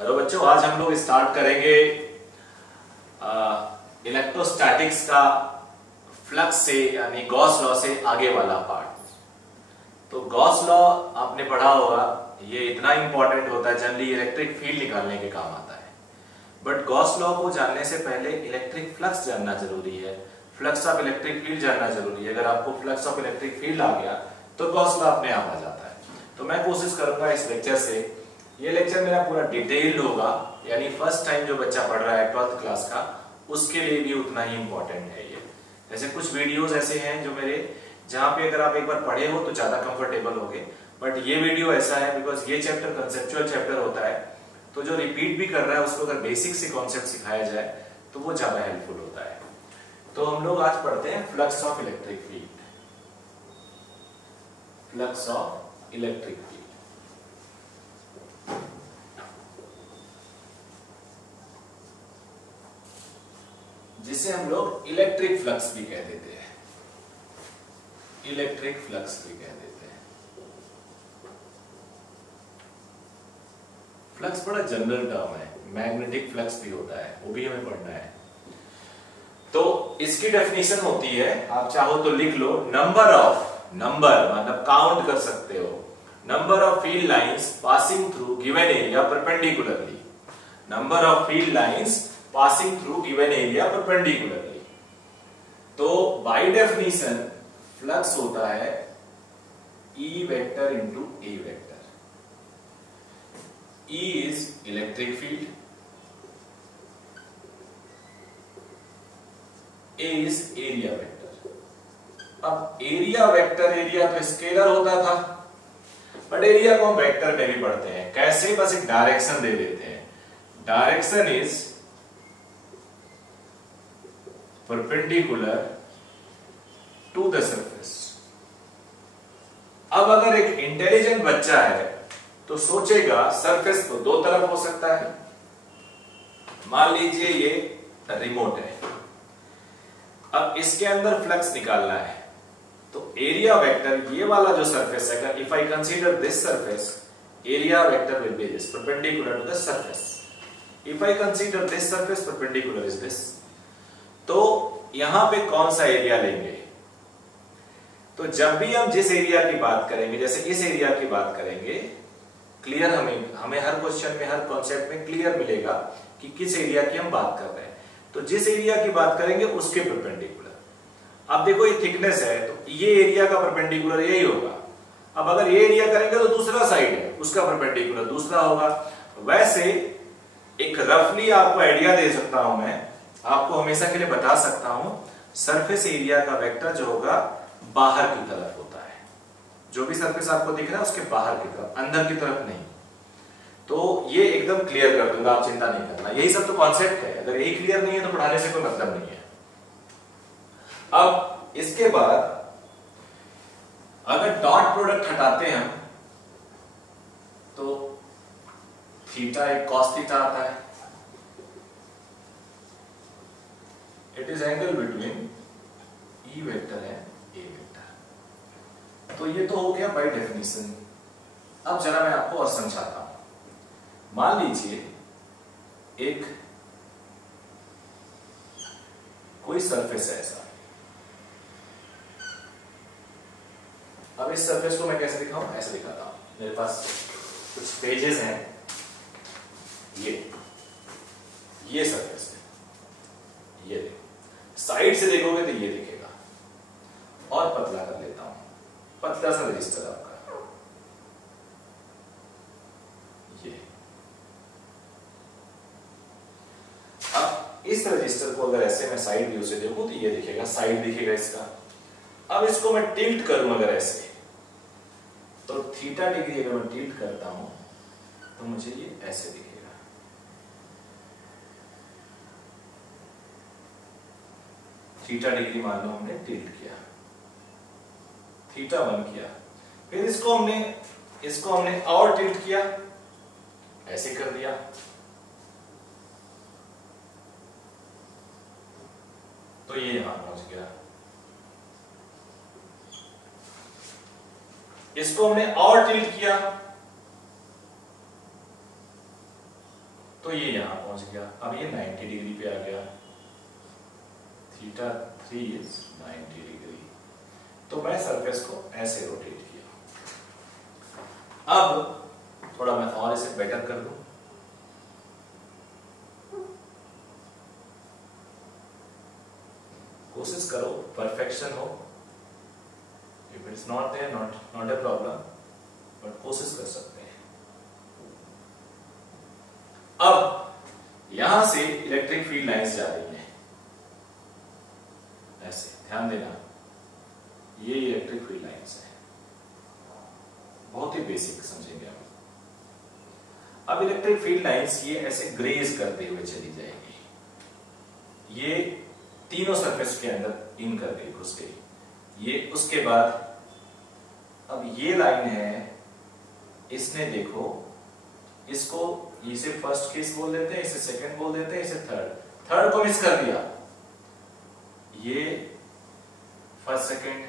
Hello बच्चों, आज हम लोग स्टार्ट करेंगे इलेक्ट्रोस्टैटिक्स का फ्लक्स से यानी गॉस लॉ से आगे वाला पार्ट। तो गॉस लॉ आपने पढ़ा होगा, ये इतना इंपॉर्टेंट होता है, जनरली इलेक्ट्रिक फील्ड निकालने के काम आता है। बट गॉस लॉ को जानने से पहले इलेक्ट्रिक फ्लक्स जानना जरूरी है, फ्लक्स ऑफ इलेक्ट्रिक फील्ड जानना जरूरी है। अगर आपको फ्लक्स ऑफ इलेक्ट्रिक फील्ड आ गया तो गॉस लॉ अपने आप आ जाता है। तो मैं कोशिश करूंगा इस लेक्चर से, ये लेक्चर मेरा पूरा डिटेल्ड होगा, यानी फर्स्ट टाइम जो बच्चा पढ़ रहा है 12th क्लास का, उसके लिए भी उतना ही इंपॉर्टेंट है ये। जैसे कुछ वीडियोस ऐसे हैं जो मेरे, जहां पे अगर आप एक बार पढ़े हो तो ज्यादा कंफर्टेबल होगे, बट ये वीडियो ऐसा है बिकॉज ये चैप्टर कंसेप्चुअल चैप्टर होता है, तो जो रिपीट भी कर रहा है उसको अगर बेसिक से कॉन्सेप्ट सिखाया जाए तो वो ज्यादा हेल्पफुल होता है। तो हम लोग आज पढ़ते हैं flux of electric field. Flux of electric field, जिसे हम लोग इलेक्ट्रिक फ्लक्स भी कह देते हैं, इलेक्ट्रिक फ्लक्स भी कह देते हैं। फ्लक्स बड़ा जनरल टर्म है, मैग्नेटिक फ्लक्स भी होता है, वो भी हमें पढ़ना है। तो इसकी डेफिनेशन होती है, आप चाहो तो लिख लो, नंबर मतलब काउंट कर सकते हो, number of field lines passing through given area perpendicularly. Number of field lines passing through given area perpendicularly. तो बाय डेफिनेशन फ्लक्स होता है E vector into A vector. E is electric field, A is area vector. अब area vector, area तो scalar होता था, but area को हम vector में भी पढ़ते हैं। कैसे? बस एक डायरेक्शन दे देते हैं, direction is perpendicular to the surface. अब अगर एक इंटेलिजेंट बच्चा है तो सोचेगा सरफेस तो दो तरफ हो सकता है। मान लीजिए ये रिमोट है, अब इसके अंदर फ्लक्स निकालना है, तो एरिया वेक्टर, ये वाला जो सरफेस है, if I consider this surface, area vector will be this perpendicular to the surface. If I consider this surface, perpendicular is this. तो यहां पे कौन सा एरिया लेंगे? तो जब भी हम जिस एरिया की बात करेंगे, जैसे इस एरिया की बात करेंगे, क्लियर हमें हर क्वेश्चन में, हर कॉन्सेप्ट में क्लियर मिलेगा कि किस एरिया की हम बात कर रहे हैं। तो जिस एरिया की बात करेंगे उसके परपेंडिकुलर। अब देखो ये थिकनेस है, तो ये एरिया का परपेंडिकुलर यही होगा। अब अगर ये एरिया करेंगे तो दूसरा साइड है, उसका परपेंडिकुलर दूसरा होगा। वैसे एक रफली आपको आइडिया दे सकता हूं मैं, आपको हमेशा के लिए बता सकता हूं, सरफेस एरिया का वेक्टर जो होगा बाहर की तरफ होता है। जो भी सरफेस आपको दिख रहा है उसके बाहर की तरफ, अंदर की तरफ नहीं। तो ये एकदम क्लियर कर दूंगा, आप चिंता नहीं करना। यही सब तो कॉन्सेप्ट है, अगर यही क्लियर नहीं है तो पढ़ाने से कोई मतलब नहीं है। अब इसके बाद अगर डॉट प्रोडक्ट हटाते हैं हम तो थीटा एक कॉस थीटा आता है। It is angle between E vector and A vector. तो ये तो हो गया बाय डेफिनेशन। अब जरा मैं आपको और समझाता हूं। मान लीजिए एक कोई सरफेस है ऐसा। अब इस सरफेस को मैं कैसे दिखाऊं? ऐसे दिखाता हूं। मेरे पास कुछ पेजेस हैं, ये सरफेस है, ये देखो, साइड से देखोगे तो ये दिखेगा। और पतला कर लेता हूं, पतला सा रजिस्टर आपका, ये। अब इस रजिस्टर को अगर ऐसे मैं साइड व्यू से देखूं तो ये दिखेगा, साइड दिखेगा इसका। अब इसको मैं टिल्ट करूं अगर ऐसे, तो थीटा डिग्री अगर मैं टिल्ट करता हूं तो मुझे ये ऐसे दिखेगा। थीटा डिग्री मान लो हमने टिल्ट किया, थीटा 1 किया, फिर इसको हमने और टिल्ट किया, ऐसे कर दिया। तो ये यहां पहुंच गया। इसको हमने और टिल्ट किया, तो ये यहां पहुंच गया। अब ये 90 डिग्री पे आ गया, θ3 इज 90 डिग्री। तो मैं सरफेस को ऐसे रोटेट किया। अब थोड़ा मैं और इसे बेटर कर दूं। कोशिश करो परफेक्शन हो, if it's not there not a problem, but कोशिश कर सकते हैं। अब यहां से इलेक्ट्रिक फील्ड लाइंस जा रही हैं ऐसे, ध्यान देना, ये इलेक्ट्रिक फील्ड लाइंस है, बहुत ही बेसिक समझेंगे हम। अब इलेक्ट्रिक फील्ड लाइंस ये ऐसे ग्रेज करते हुए चली जाएगी, ये तीनों सरफेस के अंदर इन कर गई, घुस गई। ये उसके बाद अब ये लाइन है, इसने देखो, इसको इसे फर्स्ट केस बोल देते हैं, इसे सेकंड बोल देते हैं, इसे थर्ड को मिस कर दिया। ये फर्स्ट सेकंड,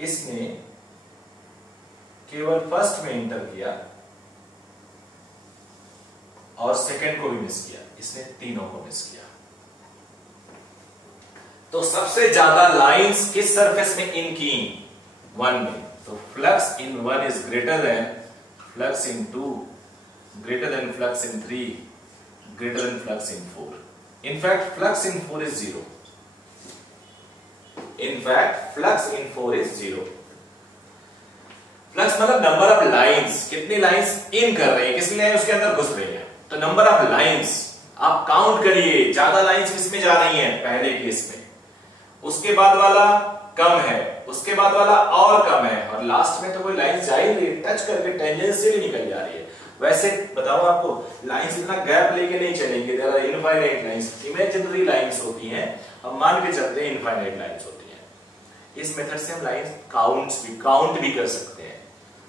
इसने केवल फर्स्ट में इंटर किया और सेकंड को भी मिस किया, इसने तीनों को मिस किया। तो सबसे ज्यादा लाइंस किस सरफेस में इन की? वन में। तो flux in one is greater than flux in two, greater than flux in three, greater than flux in four. In fact flux in four is zero. In fact flux in four is zero. Flux मतलब number of lines, कितनी lines in कर रही है, कितनी line उसके अंदर घुस रही है। तो नंबर ऑफ लाइंस आप काउंट करिए, ज्यादा लाइंस किसमें जा रही हैं? पहले केस में। उसके बाद वाला कम है, उसके बाद वाला और कम है, और लास्ट में तो कोई लाइन जा ही नहीं, टच करके टेंजेंशियली निकल जा रही है। वैसे बताऊं आपको, लाइंस इतना गैप लेके नहीं चलेंगे, there are infinite lines, imaginary lines होती हैं, हम मान के चलते हैं इनफाइनाइट लाइंस होती हैं। इस मेथड से हम लाइंस काउंट भी कर सकते हैं।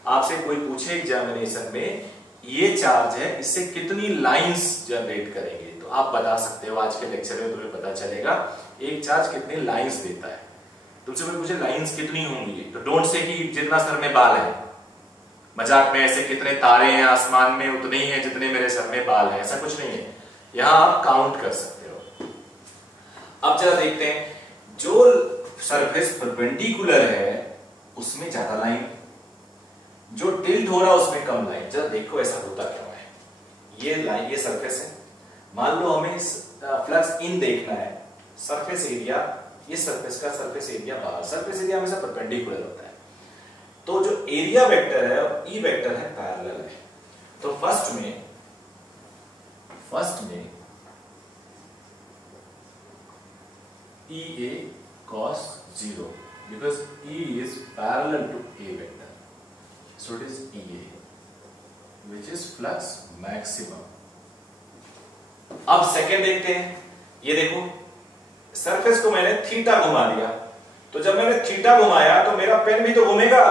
आपसे कोई पूछे एग्जामिनेशन में ये चार्ज है, इससे कितनी लाइंस जनरेट करेंगे, तो आप बता सकते हो। आज के लेक्चर में तुम्हें पता चलेगा एक चार्ज कितनी लाइंस देता है। तुमसे कोई पूछे लाइंस कितनी होंगी, तो डोंट से कि जितना सर में बाल है, मजाक में ऐसे कितने तारे हैं आसमान में उतने ही हैं जितने मेरे सर में बाल हैं, ऐसा कुछ नहीं है। यहां आप काउंट कर सकते हो। अब जरा देखते हैं, जो सरफेस परपेंडिकुलर है उसमें ज्यादा लाइन, जो टिल्ट हो रहा है उसमें कम लाइन। जरा देखो ऐसा होता क्यों है। ये लाइन, ये सरफेस है, मान लो हमें फ्लक्स इन देखना है, सरफेस एरिया, इस सरफेस का सरफेस एरिया बाहर, सरफेस एरिया हमेशा परपेंडिकुलर होता है। तो जो एरिया वेक्टर है और ई वेक्टर है पैरेलल है। तो फर्स्ट में ई ए cos 0 because E is parallel to A vector, so it is EA which is flux maximum. अब सेकेंड देखते हैं, ये देखो सरफेस को मैंने थीटा घुमा दिया, तो जब मैंने थीटा घुमाया तो मेरा पेन भी तो घूमेगा,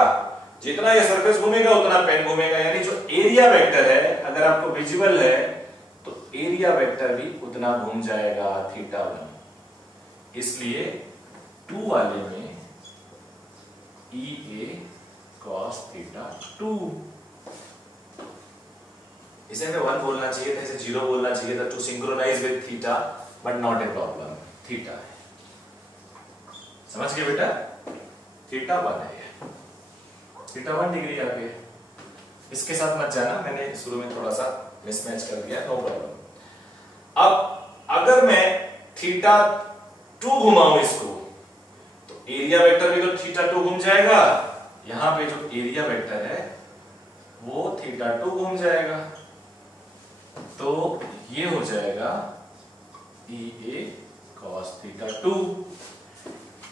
जितना ये सरफेस घूमेगा उतना पेन घूमेगा, यानी जो एरिया वेक्टर है अगर आपको विजिबल है तो एरिया वेक्टर भी उतना घूम जाएगा थीटा 1। इसलिए 2 वाले में EA cos थीटा 2, इसे हमें 1 बोलना चाहिए था, इसे 0 बोलना चाहिए था, to synchronize with theta, but not a problem, theta है। समझ गए बेटा? थीटा 1 है, थीटा 1 डिग्री आ गई। इसके साथ मत जाना, मैंने शुरू में थोड़ा सा मिसमैच कर दिया, नो प्रॉब्लम। अब अगर मैं थीटा 2 घुमाऊं इसको, तो एरिया वेक्टर भी तो थीटा 2 घूम जाएगा, यहां पे जो एरिया वेक्टर है वो थीटा 2 घूम जाएगा, तो ये हो जाएगा EA cos थीटा 2।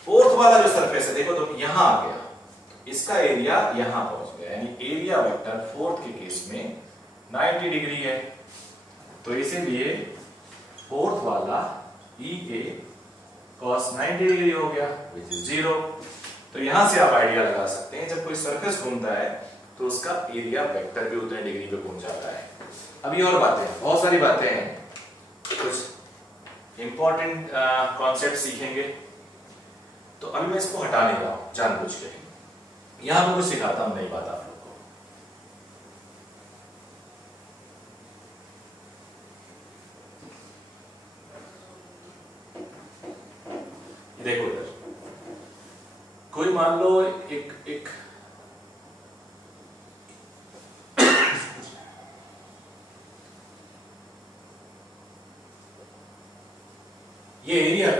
फोर्थ वाला जो सरफेस है देखो, तो यहां आ गया, तो इसका एरिया यहां पहुंच गया, यानी एरिया वेक्टर फोर्थ के केस में 90 डिग्री है, तो इसीलिए फोर्थ वाला EA cos 90 डिग्री हो गया, which is 0। तो यहां से आप आइडिया लगा सकते हैं, जब कोई सरफेस घूमता है तो उसका एरिया वेक्टर भी उतने डिग्री पे घूम जाता है। अभी और बातें, बहुत सारी बातें हैं, कुछ इंपॉर्टेंट कॉन्सेप्ट सीखेंगे, तो अभी मैं इसको हटा नहीं रहा हूं जानबूझ के, यहां पर कुछ सिखाता हूं नई बात आप लोग को। कोई मान लो एक ये एरिया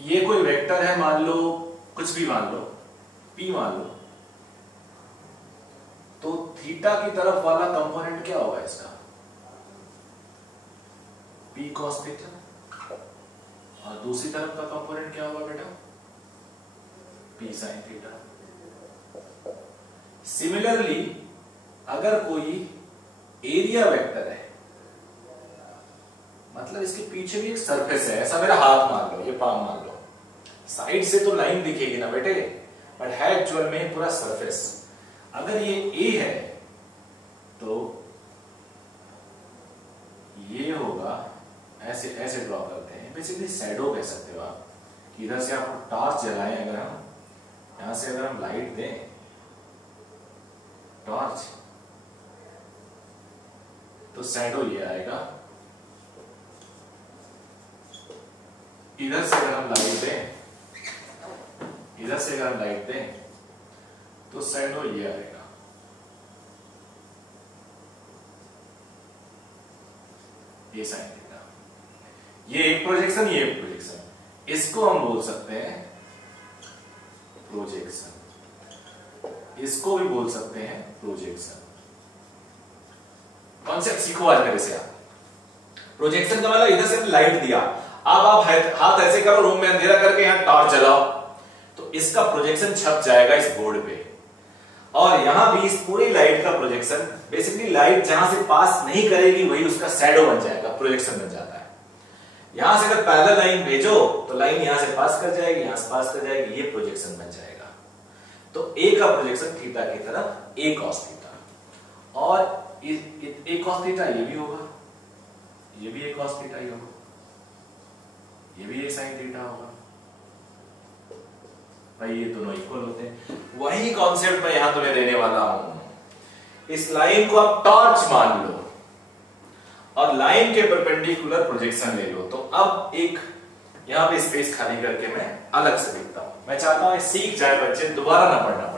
ये कोई वेक्टर है, मान लो कुछ भी मान लो, P मान लो, तो थीटा की तरफ वाला कंपोनेंट क्या होगा इसका? P cos theta. और दूसरी तरफ का कंपोनेंट क्या होगा बेटा? P sin theta. सिमिलरली अगर कोई एरिया वेक्टर है, मतलब इसके पीछे भी एक सरफेस है, ऐसा मेरा हाथ मान लो, ये पाम मान लो, साइड से तो लाइन दिखेगी ना बेटे, बट है एक्चुअल में पूरा सरफेस। अगर ये ए है तो ये होगा, ऐसे ऐसे ड्रॉ करते हैं, बेसिकली शैडो कह सकते हो आप, कि इधर से आप टॉर्च जलाएं, अगर हम यहां से अगर हम लाइट दें टॉर्च, तो शैडो ये आएगा। इधर से अगर हम लाइट दें, इधर से अगर हम लाइट दें तो शैडो ये आएगा। ये साइन थीटा, ये एक प्रोजेक्शन, ये एक प्रोजेक्शन, इसको हम बोल सकते हैं प्रोजेक्शन, इसको भी बोल सकते हैं प्रोजेक्शन। कॉन्सेप्ट सीखो आज मेरे से आप। प्रोजेक्शन का मतलब इधर से लाइट दिया, अब आप हाथ ऐसे करो, रूम में अंधेरा करके यहां टॉर्च जलाओ, तो इसका प्रोजेक्शन छप जाएगा इस बोर्ड पे। और यहां भी इस पूरी लाइट का प्रोजेक्शन, बेसिकली लाइट जहां से पास नहीं करेगी वही उसका शैडो बन जाएगा, प्रोजेक्शन बन जाता है। यहां से अगर पैरेलल लाइन भेजो तो लाइन यहां से पास कर जाएगी, यहां से पास कर जाएगी, ये प्रोजेक्शन बन जाएगा। तो ए का प्रोजेक्शन थीटा की तरफ ए cos थीटा, और ए cos थीटा ये भी होगा, ये भी ए cos थीटा ही होगा, ये भी ए sin थीटा होगा भाई, ये दोनों इक्वल होते हैं। वही कॉन्सेप्ट मैं यहां तुम्हें देने वाला हूं। इस लाइन को आप टॉर्च मान लो और लाइन के परपेंडिकुलर प्रोजेक्शन ले लो, तो अब एक यहां पे स्पेस खाली करके मैं अलग से लिखता हूं। मैं चाहता हूं सीख जाए बच्चे, दोबारा ना पढ़ना पड़े।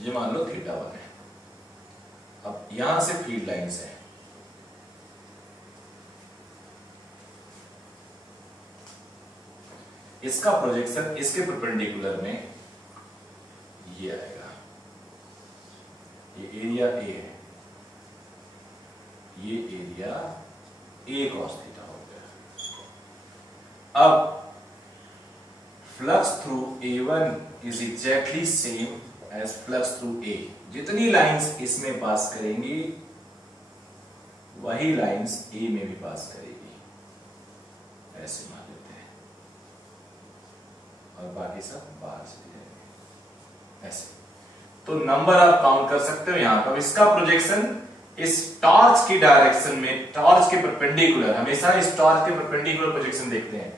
ये मान लो थीटा 1 है, अब यहां से फील्ड लाइंस है, इसका प्रोजेक्शन इसके परपेंडिकुलर में ये आएगा, ये एरिया ए है, ये एरिया ए cos थीटा हो गया। अब flux through A1 is exactly same as flux through A, जितनी लाइंस इसमें पास करेंगी वही लाइंस ए में भी पास करेगी, ऐसे मान लेते हैं, और बाकी सब बाहर चले जाएंगे ऐसे। तो नंबर आप काउंट कर सकते हो यहां पर। इसका प्रोजेक्शन इस टॉर्च की डायरेक्शन में, टॉर्च के परपेंडिकुलर, हमेशा इस टॉर्च के परपेंडिकुलर प्रोजेक्शन देखते हैं,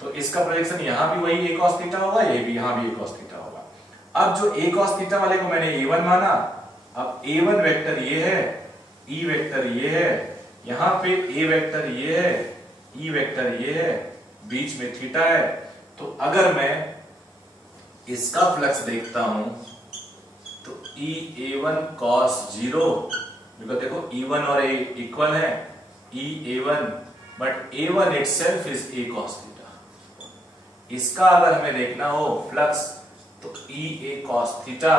तो इसका प्रोजेक्शन यहां भी वही ए cos थीटा होगा, ये भी यहां भी ए cos थीटा होगा। अब जो ए cos थीटा वाले को मैंने A1 माना, अब A1 वेक्टर ये है, E वेक्टर ये है, यहां पे A वेक्टर ये है, E वेक्टर ये है, बीच में थीटा है। तो अगर मैं इसका फ्लक्स देखता हूं तो E_A1 cos 0, बिकॉज़ देखो E1 और A इक्वल है, E_A1, but A1 itself is A cos theta. इसका अगर हमें देखना हो फ्लक्स तो E_A cos थीटा,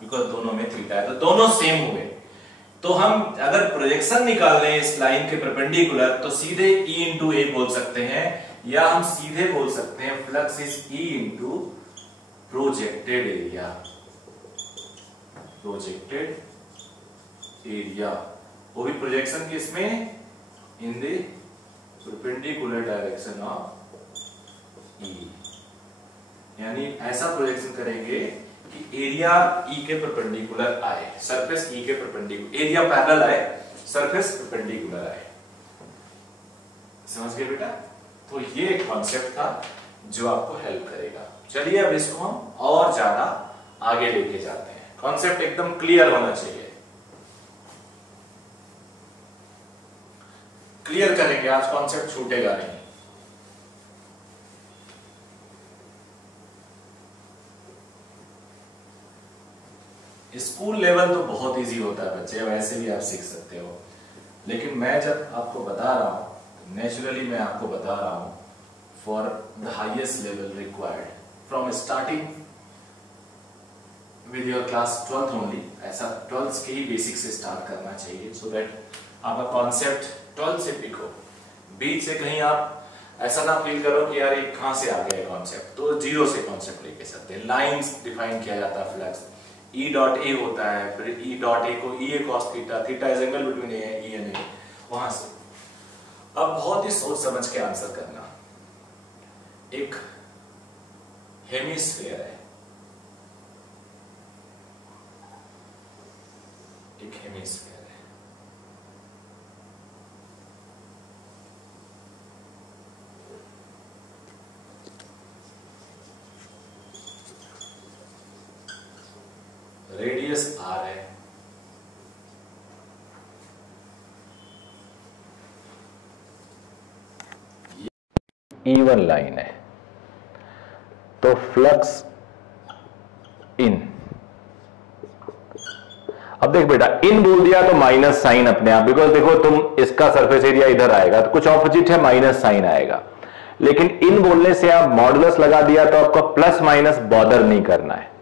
बिकॉज दोनों में थीटा है, तो दोनों सेम हुए। तो हम अगर प्रोजेक्शन निकाल लें इस लाइन के परपेंडिकुलर, तो सीधे E into A बोल सकते हैं, या हम सीधे बोल सकते हैं flux is E into projected area. Projected area, वो भी प्रोजेक्शन किसमें? In the perpendicular direction of E। यानी ऐसा प्रोजेक्शन करेंगे कि एरिया E के परपेंडिकुलर आए, सरफेस E के परपेंडिकुलर, एरिया पैरेलल आए, सरफेस परपेंडिकुलर आए। समझ गए बेटा? तो ये एक कॉन्सेप्ट था जो आपको हेल्प करेगा। चलिए अब इसको हम और ज्यादा आगे लेके जाते हैं। कॉन्सेप्ट एकदम क्लियर होना चाहिए। क्लियर करेंगे आज, कॉन्सेप्ट छूटेगा नहीं। स्कूल लेवल तो बहुत इजी होता है बच्चे, वैसे भी आप सीख सकते हो, लेकिन मैं जब आपको बता रहा हूं, नेचुरली मैं आपको बता रहा हूं for the highest level required from starting with your class 12th only. ऐसा 12th के ही बेसिक से स्टार्ट करना चाहिए, सो दैट आपका कॉन्सेप्ट 12th से पिक हो। बीच से कहीं आप ऐसा ना फील करो कि यार ये कहां से आ गया कॉन्सेप्ट, तो जीरो से कॉन्सेप्ट लेके सकते हैं। लाइंस डिफाइन किया जाता है फ्लक्स, E डॉट ए होता है, फिर E डॉट ए को E A cos theta, theta is angle between A and A, वहां से। अब बहुत ही सोच समझ के आंसर करना। एक हेमिस्फीयर है, एक हेमिस्फीयर है, रेडियस R है, इवन लाइन है, तो फ्लक्स इन। अब देख बेटा, इन बोल दिया तो माइनस साइन अपने आप, बिकॉज देखो तुम इसका सरफेस एरिया इधर आएगा तो कुछ ऑपोजिट है, माइनस साइन आएगा। लेकिन इन बोलने से आप मॉडुलस लगा दिया तो आपको प्लस माइनस बॉदर नहीं करना है।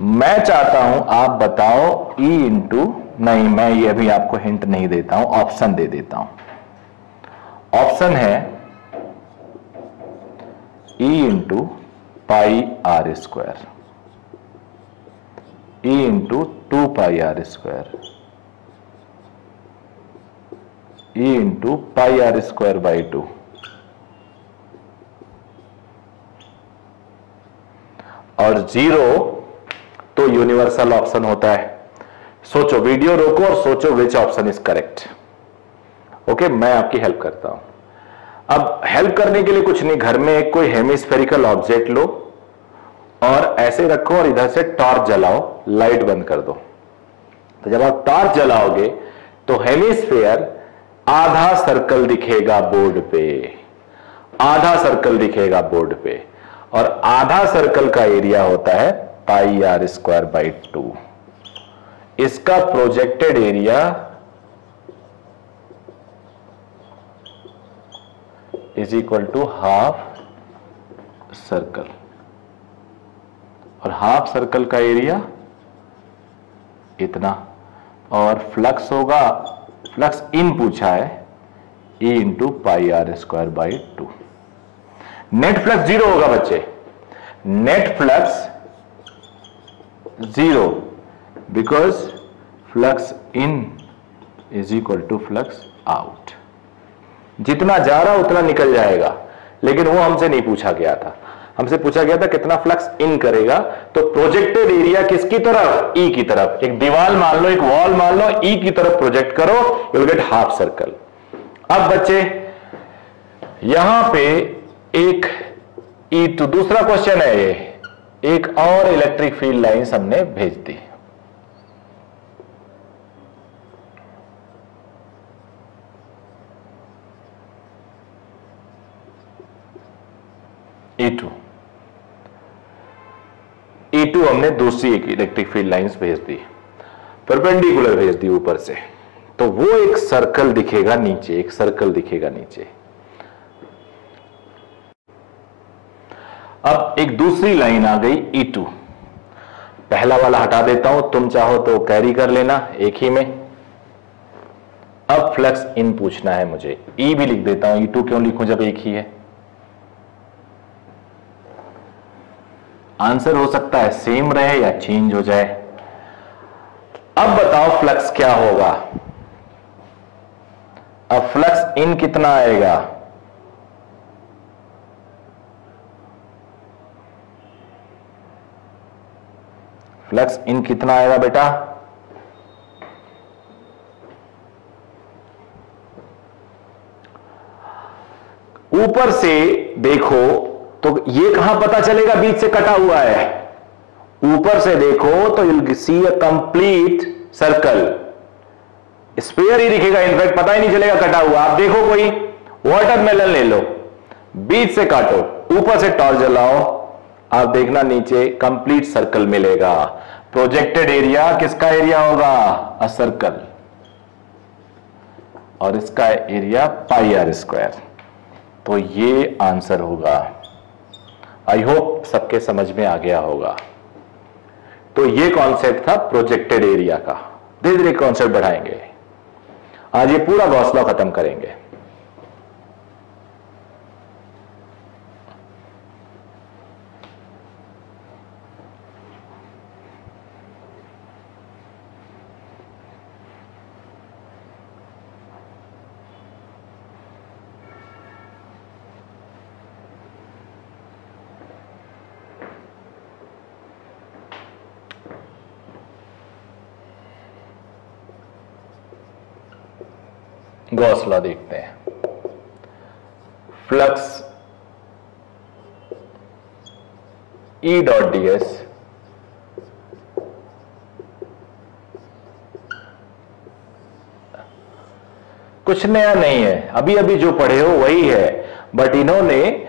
मैं चाहता हूं आप बताओ E इंटू, नहीं मैं ये अभी आपको हिंट नहीं देता हूं, ऑप्शन दे देता हूं। ऑप्शन है E into pi R square, E into 2 pi R square, E into pi R square by 2। और 0 तो यूनिवर्सल ऑप्शन होता है। सोचो, वीडियो रोको और सोचो which option is correct. Okay, मैं आपकी हेल्प करता हूं। अब हेल्प करने के लिए कुछ नहीं, घर में एक कोई हेमिस्फेरिकल ऑब्जेक्ट लो और ऐसे रखो और इधर से टॉर्च जलाओ, लाइट बंद कर दो। तो जब आप टॉर्च जलाओगे तो हेमिस्फेयर आधा सर्कल दिखेगा बोर्ड पे, आधा सर्कल दिखेगा बोर्ड पे, और आधा सर्कल का एरिया होता है पाई आर स्क्वायर बाई 2। इसका projected area is equal to half circle, और हाफ सर्कल का एरिया इतना, और फ्लक्स होगा, फ्लक्स इन पूछा है, E into pi R square by 2। Net flux 0 होगा बच्चे, net flux 0, because flux in is equal to flux out. जितना जा रहा उतना निकल जाएगा, लेकिन वो हमसे नहीं पूछा गया था। हमसे पूछा गया था कितना फ्लक्स इन करेगा, तो प्रोजेक्टेड एरिया किसकी तरफ? E की तरफ। एक दीवार मान लो, एक वॉल मान लो, E की तरफ प्रोजेक्ट करो, you will get half circle. अब बच्चे यहां पे एक E2, दूसरा क्वेश्चन है ये, एक और इलेक्ट्रिक फील्ड लाइंस हमने भेज दी। E2 हमने दूसरी एक इलेक्ट्रिक फील्ड लाइंस भेज दी, परपेंडिकुलर भेज दी ऊपर से, तो वो एक सर्कल दिखेगा नीचे, एक सर्कल दिखेगा नीचे। अब एक दूसरी लाइन आ गई E2, पहला वाला हटा देता हूं, तुम चाहो तो कैरी कर लेना एक ही में। अब फ्लक्स इन पूछना है मुझे, E भी लिख देता हूं, E2 क्यों लिखूं जब एक ही है। आंसर हो सकता है सेम रहे या चेंज हो जाए। अब बताओ फ्लक्स क्या होगा। अब फ्लक्स इन कितना आएगा, फ्लक्स इन कितना आएगा बेटा? ऊपर से देखो तो ये कहां पता चलेगा बीच से कटा हुआ है? ऊपर से देखो तो you see a complete circle, sphere ही दिखेगा, इनफैक्ट पता ही नहीं चलेगा कटा हुआ। आप देखो कोई वाटरमेलन ले लो, बीच से काटो, ऊपर से टॉर्च जलाओ, आप देखना नीचे कंप्लीट सर्कल मिलेगा। प्रोजेक्टेड एरिया किसका एरिया होगा? अ सर्कल, और इसका एरिया पाई आर स्क्वायर। तो ये आंसर होगा। आई होप सबके समझ में आ गया होगा। तो ये कॉन्सेप्ट था प्रोजेक्टेड एरिया का। धीरे धीरे कॉन्सेप्ट बढ़ाएंगे, आज ये पूरा गॉस लॉ खत्म करेंगे। गॉस लॉ देखते हैं। फ्लक्स E डॉट ds कुछ नया नहीं है, अभी अभी जो पढ़े हो वही है, बट इन्होंने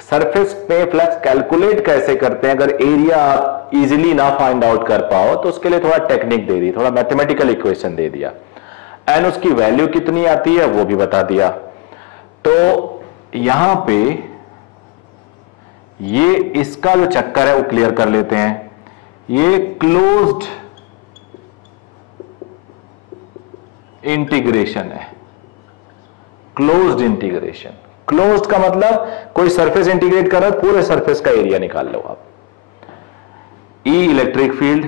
सरफेस पे फ्लक्स कैलकुलेट कैसे करते हैं, अगर एरिया आप इजीली ना फाइंड आउट कर पाओ तो उसके लिए थोड़ा टेक्निक दे दी, थोड़ा मैथमेटिकल इक्वेशन दे दिया, एंड उसकी वैल्यू कितनी आती है वो भी बता दिया। तो यहां पे ये इसका जो चक्कर है वो क्लियर कर लेते हैं। ये क्लोज्ड इंटीग्रेशन है, क्लोज्ड इंटीग्रेशन। क्लोज्ड का मतलब कोई सरफेस इंटीग्रेट कर रहा है, पूरे सरफेस का एरिया निकाल लो आप। ई इलेक्ट्रिक फील्ड,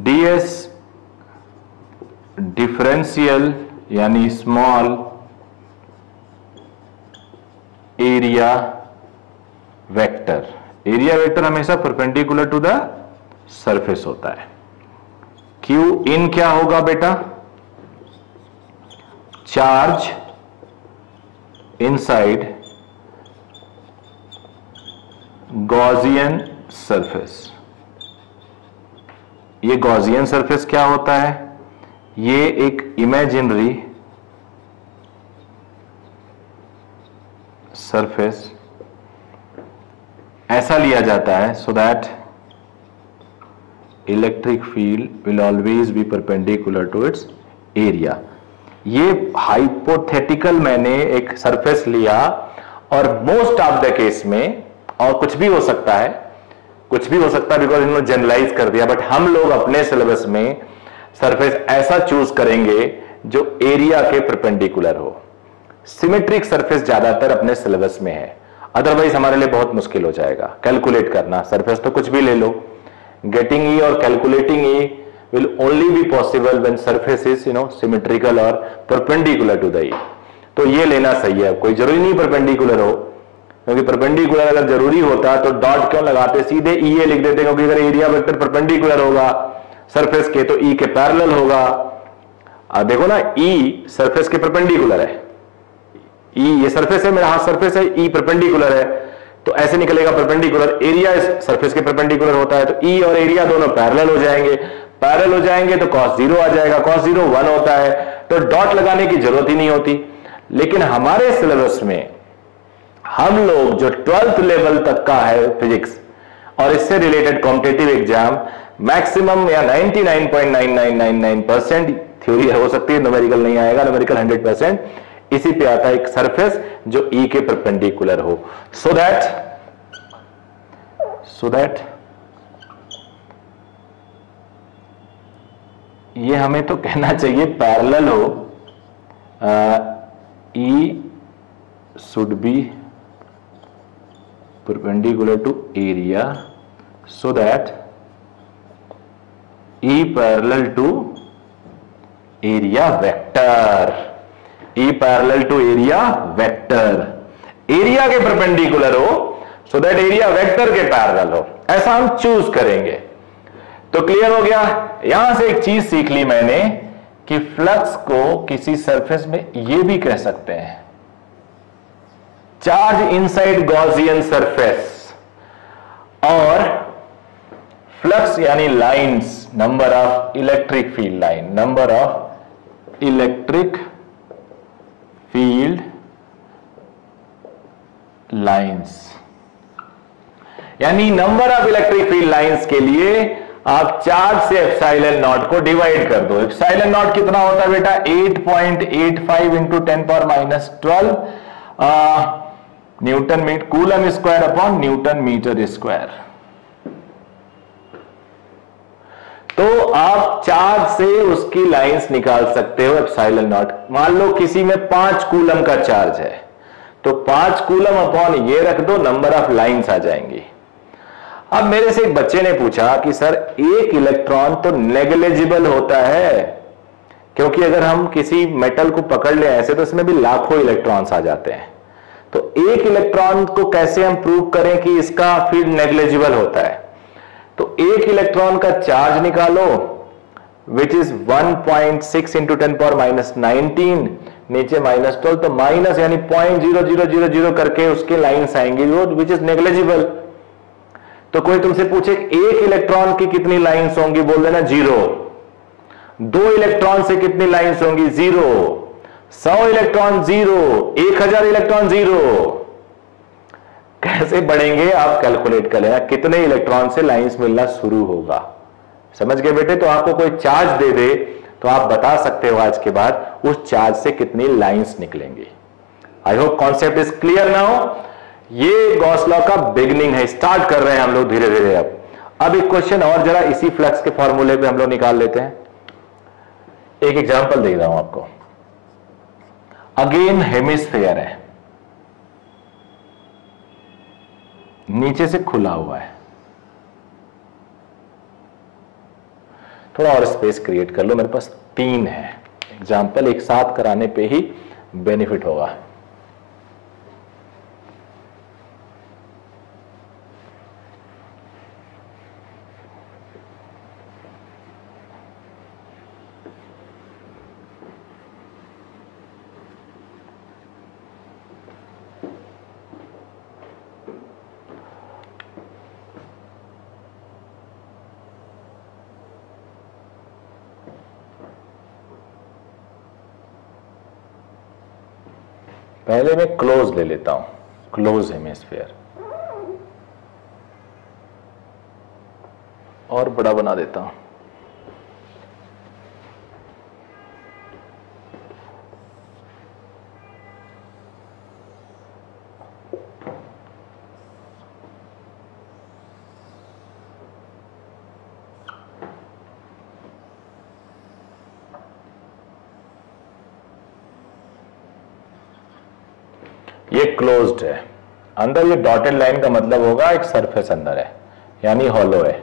ds डिफरेंशियल यानी small area vector. Area vector हमेशा परपेंडिकुलर टू द सरफेस होता है। Q इन क्या होगा बेटा? Charge inside Gaussian surface. ये गॉसियन सरफेस क्या होता है? ये एक इमेजिनरी सरफेस ऐसा लिया जाता है so that electric field will always be perpendicular to its area. ये हाइपोथेटिकल मैंने एक सरफेस लिया और मोस्ट ऑफ द केस में, और कुछ भी हो सकता है, कुछ भी हो सकता है बिकॉज इन्होंने जनरलाइज कर दिया, बट हम लोग अपने सिलेबस में सरफेस ऐसा चूज करेंगे जो एरिया के परपेंडिकुलर हो। सिमेट्रिक सरफेस ज्यादातर अपने सिलेबस में है, अदरवाइज हमारे लिए बहुत मुश्किल हो जाएगा कैलकुलेट करना। सरफेस तो कुछ भी ले लो, गेटिंग ई और calculating E will only be possible when surface is symmetrical और परपेंडिकुलर टू द ई। तो ये लेना सही है, कोई जरूरी नहीं परपेंडिकुलर हो, क्योंकि परपेंडिकुलर अगर जरूरी होता तो डॉट क्यों लगाते, सीधे ई ए लिख देते, क्योंकि अगर एरिया वेक्टर परपेंडिकुलर होगा सरफेस के तो ई के पैरेलल होगा। देखो ना, ई सरफेस के परपेंडिकुलर है, ई ये सरफेस है, मेरा हाथ सरफेस है, ई परपेंडिकुलर है, तो ऐसे निकलेगा परपेंडिकुलर। एरिया इस सरफेस के परपेंडिकुलर होता है, तो ई और एरिया दोनों पैरेलल हो जाएंगे, पैरेलल हो जाएंगे तो cos 0 आ जाएगा, cos 0 1 होता है, तो डॉट लगाने की जरूरत ही नहीं होती। लेकिन हमारे सिलेबस में हम लोग जो 12th लेवल तक का है फिजिक्स और इससे रिलेटेड कॉम्पिटिटिव एग्जाम, मैक्सिमम या 99.9999% थ्योरी हो सकती है, न्यूमेरिकल नहीं आएगा, न्यूमेरिकल 100% इसी पे आता है, एक सरफेस जो ई के परपेंडिकुलर हो, सो दैट ये हमें तो कहना चाहिए पैरेलल हो ई should be perpendicular to area so that E parallel to area vector, E parallel to area vector, area के परपेंडिकुलर हो सो दैट एरिया वेक्टर के पैरेलल हो, ऐसा हम चूज करेंगे। तो क्लियर हो गया। यहां से एक चीज सीख ली मैंने कि फ्लक्स को किसी सरफेस में ये भी कह सकते हैं चार्ज इनसाइड गॉसियन सरफेस, और फ्लक्स यानी lines, number of electric field line, number of electric field lines, यानी number of electric field lines के लिए आप चार्ज से एप्सिलॉन नॉट को डिवाइड कर दो। एप्सिलॉन नॉट कितना होता है बेटा? 8.85 into 10⁻12 newton metre coulomb square upon newton metre square. तो आप चार्ज से उसकी लाइंस निकाल सकते हो एप्सिलॉन नॉट। मान लो किसी में 5 कूलम का चार्ज है तो 5 कूलम अपॉन ये रख दो, नंबर ऑफ लाइंस आ जाएंगी। अब मेरे से एक बच्चे ने पूछा कि सर एक इलेक्ट्रॉन तो नेग्लिजिबल होता है, क्योंकि अगर हम किसी मेटल को पकड़ ले ऐसे तो इसमें भी लाखों इलेक्ट्रॉन्स आ जाते हैं, तो एक इलेक्ट्रॉन को कैसे हम प्रूव करें कि इसका फील्ड नेग्लिजिबल होता है? तो एक इलेक्ट्रॉन का चार्ज निकालो विच इज 1.6 इंटू 10⁻19, नीचे -12, तो माइनस यानी 0.0000 करके उसके लाइंस आएंगी वो विच इज नेग्लिजिबल। तो कोई तुमसे पूछे एक इलेक्ट्रॉन की कितनी लाइंस होंगी, बोल देना 0। 2 इलेक्ट्रॉन से कितनी लाइंस होंगी? 0। 100 इलेक्ट्रॉन 0, 1000 इलेक्ट्रॉन 0। कैसे बढ़ेंगे आप कैलकुलेट कर लेना कितने इलेक्ट्रॉन से लाइंस मिलना शुरू होगा। समझ गए बेटे? तो आपको कोई चार्ज दे दे तो आप बता सकते हो आज के बाद उस चार्ज से कितनी लाइंस निकलेंगी। I hope concept is clear now. ये गॉस लॉ का बिगिनिंग है, स्टार्ट कर रहे हैं हम लोग धीरे धीरे। अब एक क्वेश्चन और जरा इसी फ्लक्स के फॉर्मूले पे हम लोग निकाल लेते हैं। एक एग्जांपल दे रहा हूं आपको। अगेन हेमिस्फेयर है, नीचे से खुला हुआ है, थोड़ा और स्पेस क्रिएट कर लो, मेरे पास 3 है। एग्जाम्पल एक साथ कराने पे ही बेनिफिट होगा। पहले मैं क्लोज ले लेता हूं, क्लोज हेमिस्फीयर, और बड़ा बना देता हूं। ये क्लोज्ड है, अंदर ये डॉटेड लाइन का मतलब होगा एक सरफेस अंदर है, यानी हॉलो है।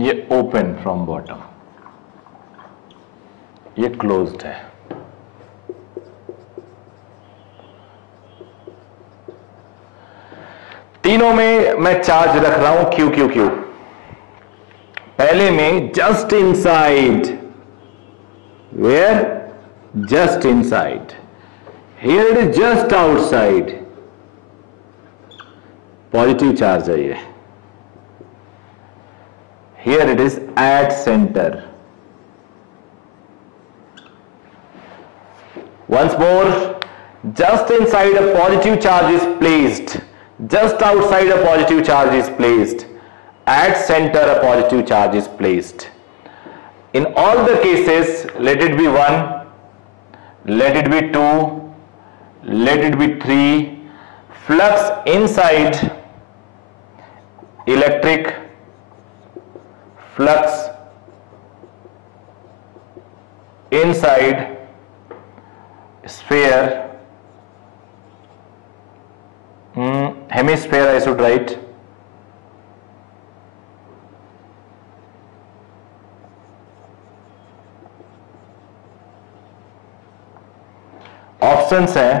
ये ओपन फ्रॉम बॉटम, ये क्लोज्ड है। तीनों में मैं चार्ज रख रहा हूं क्यू क्यू क्यू। पहले में just inside, where? Just inside. Here it is just outside, positive charge है ये। Here it is at center. Once more, just inside a positive charge is placed, just outside a positive charge is placed, at center a positive charge is placed. In all the cases, let it be 1, let it be 2, let it be 3, flux inside electric flux inside sphere, hemisphere I should write, options हैं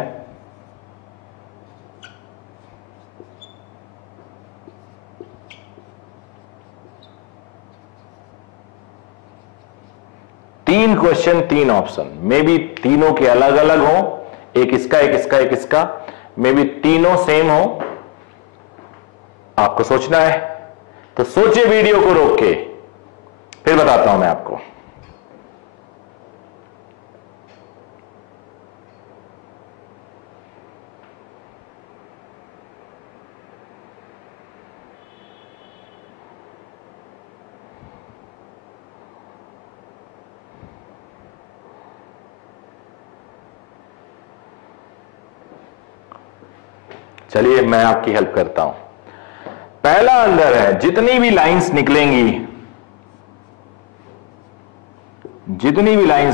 तीन question, तीन option, may be तीनों के अलग अलग हो, एक इसका एक इसका एक इसका, मे बी तीनों सेम हो, आपको सोचना है। तो सोचिए वीडियो को रोक के, फिर बताता हूं मैं आपको। चलिए मैं आपकी हेल्प करता हूं। पहला अंदर है, जितनी भी लाइंस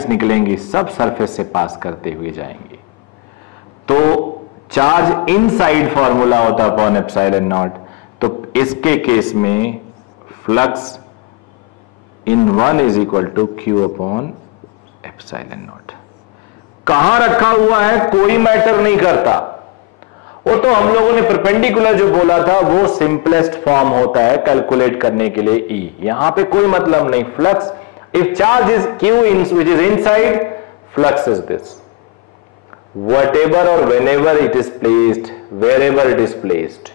निकलेंगी सब सरफेस से पास करते हुए जाएंगी। तो चार्ज इनसाइड फॉर्मूला होता अपॉन एप्सिलॉन नॉट, तो इसके केस में flux in 1 is equal to Q upon epsilon naught. कहां रखा हुआ है कोई मैटर नहीं करता, वो तो हम लोगों ने परपेंडिकुलर जो बोला था वो सिंपलेस्ट फॉर्म होता है कैलकुलेट करने के लिए ई। यहां पे कोई मतलब नहीं। Flux if charge is Q in which is inside, flux is this whatever और whenever it is placed, wherever it is placed.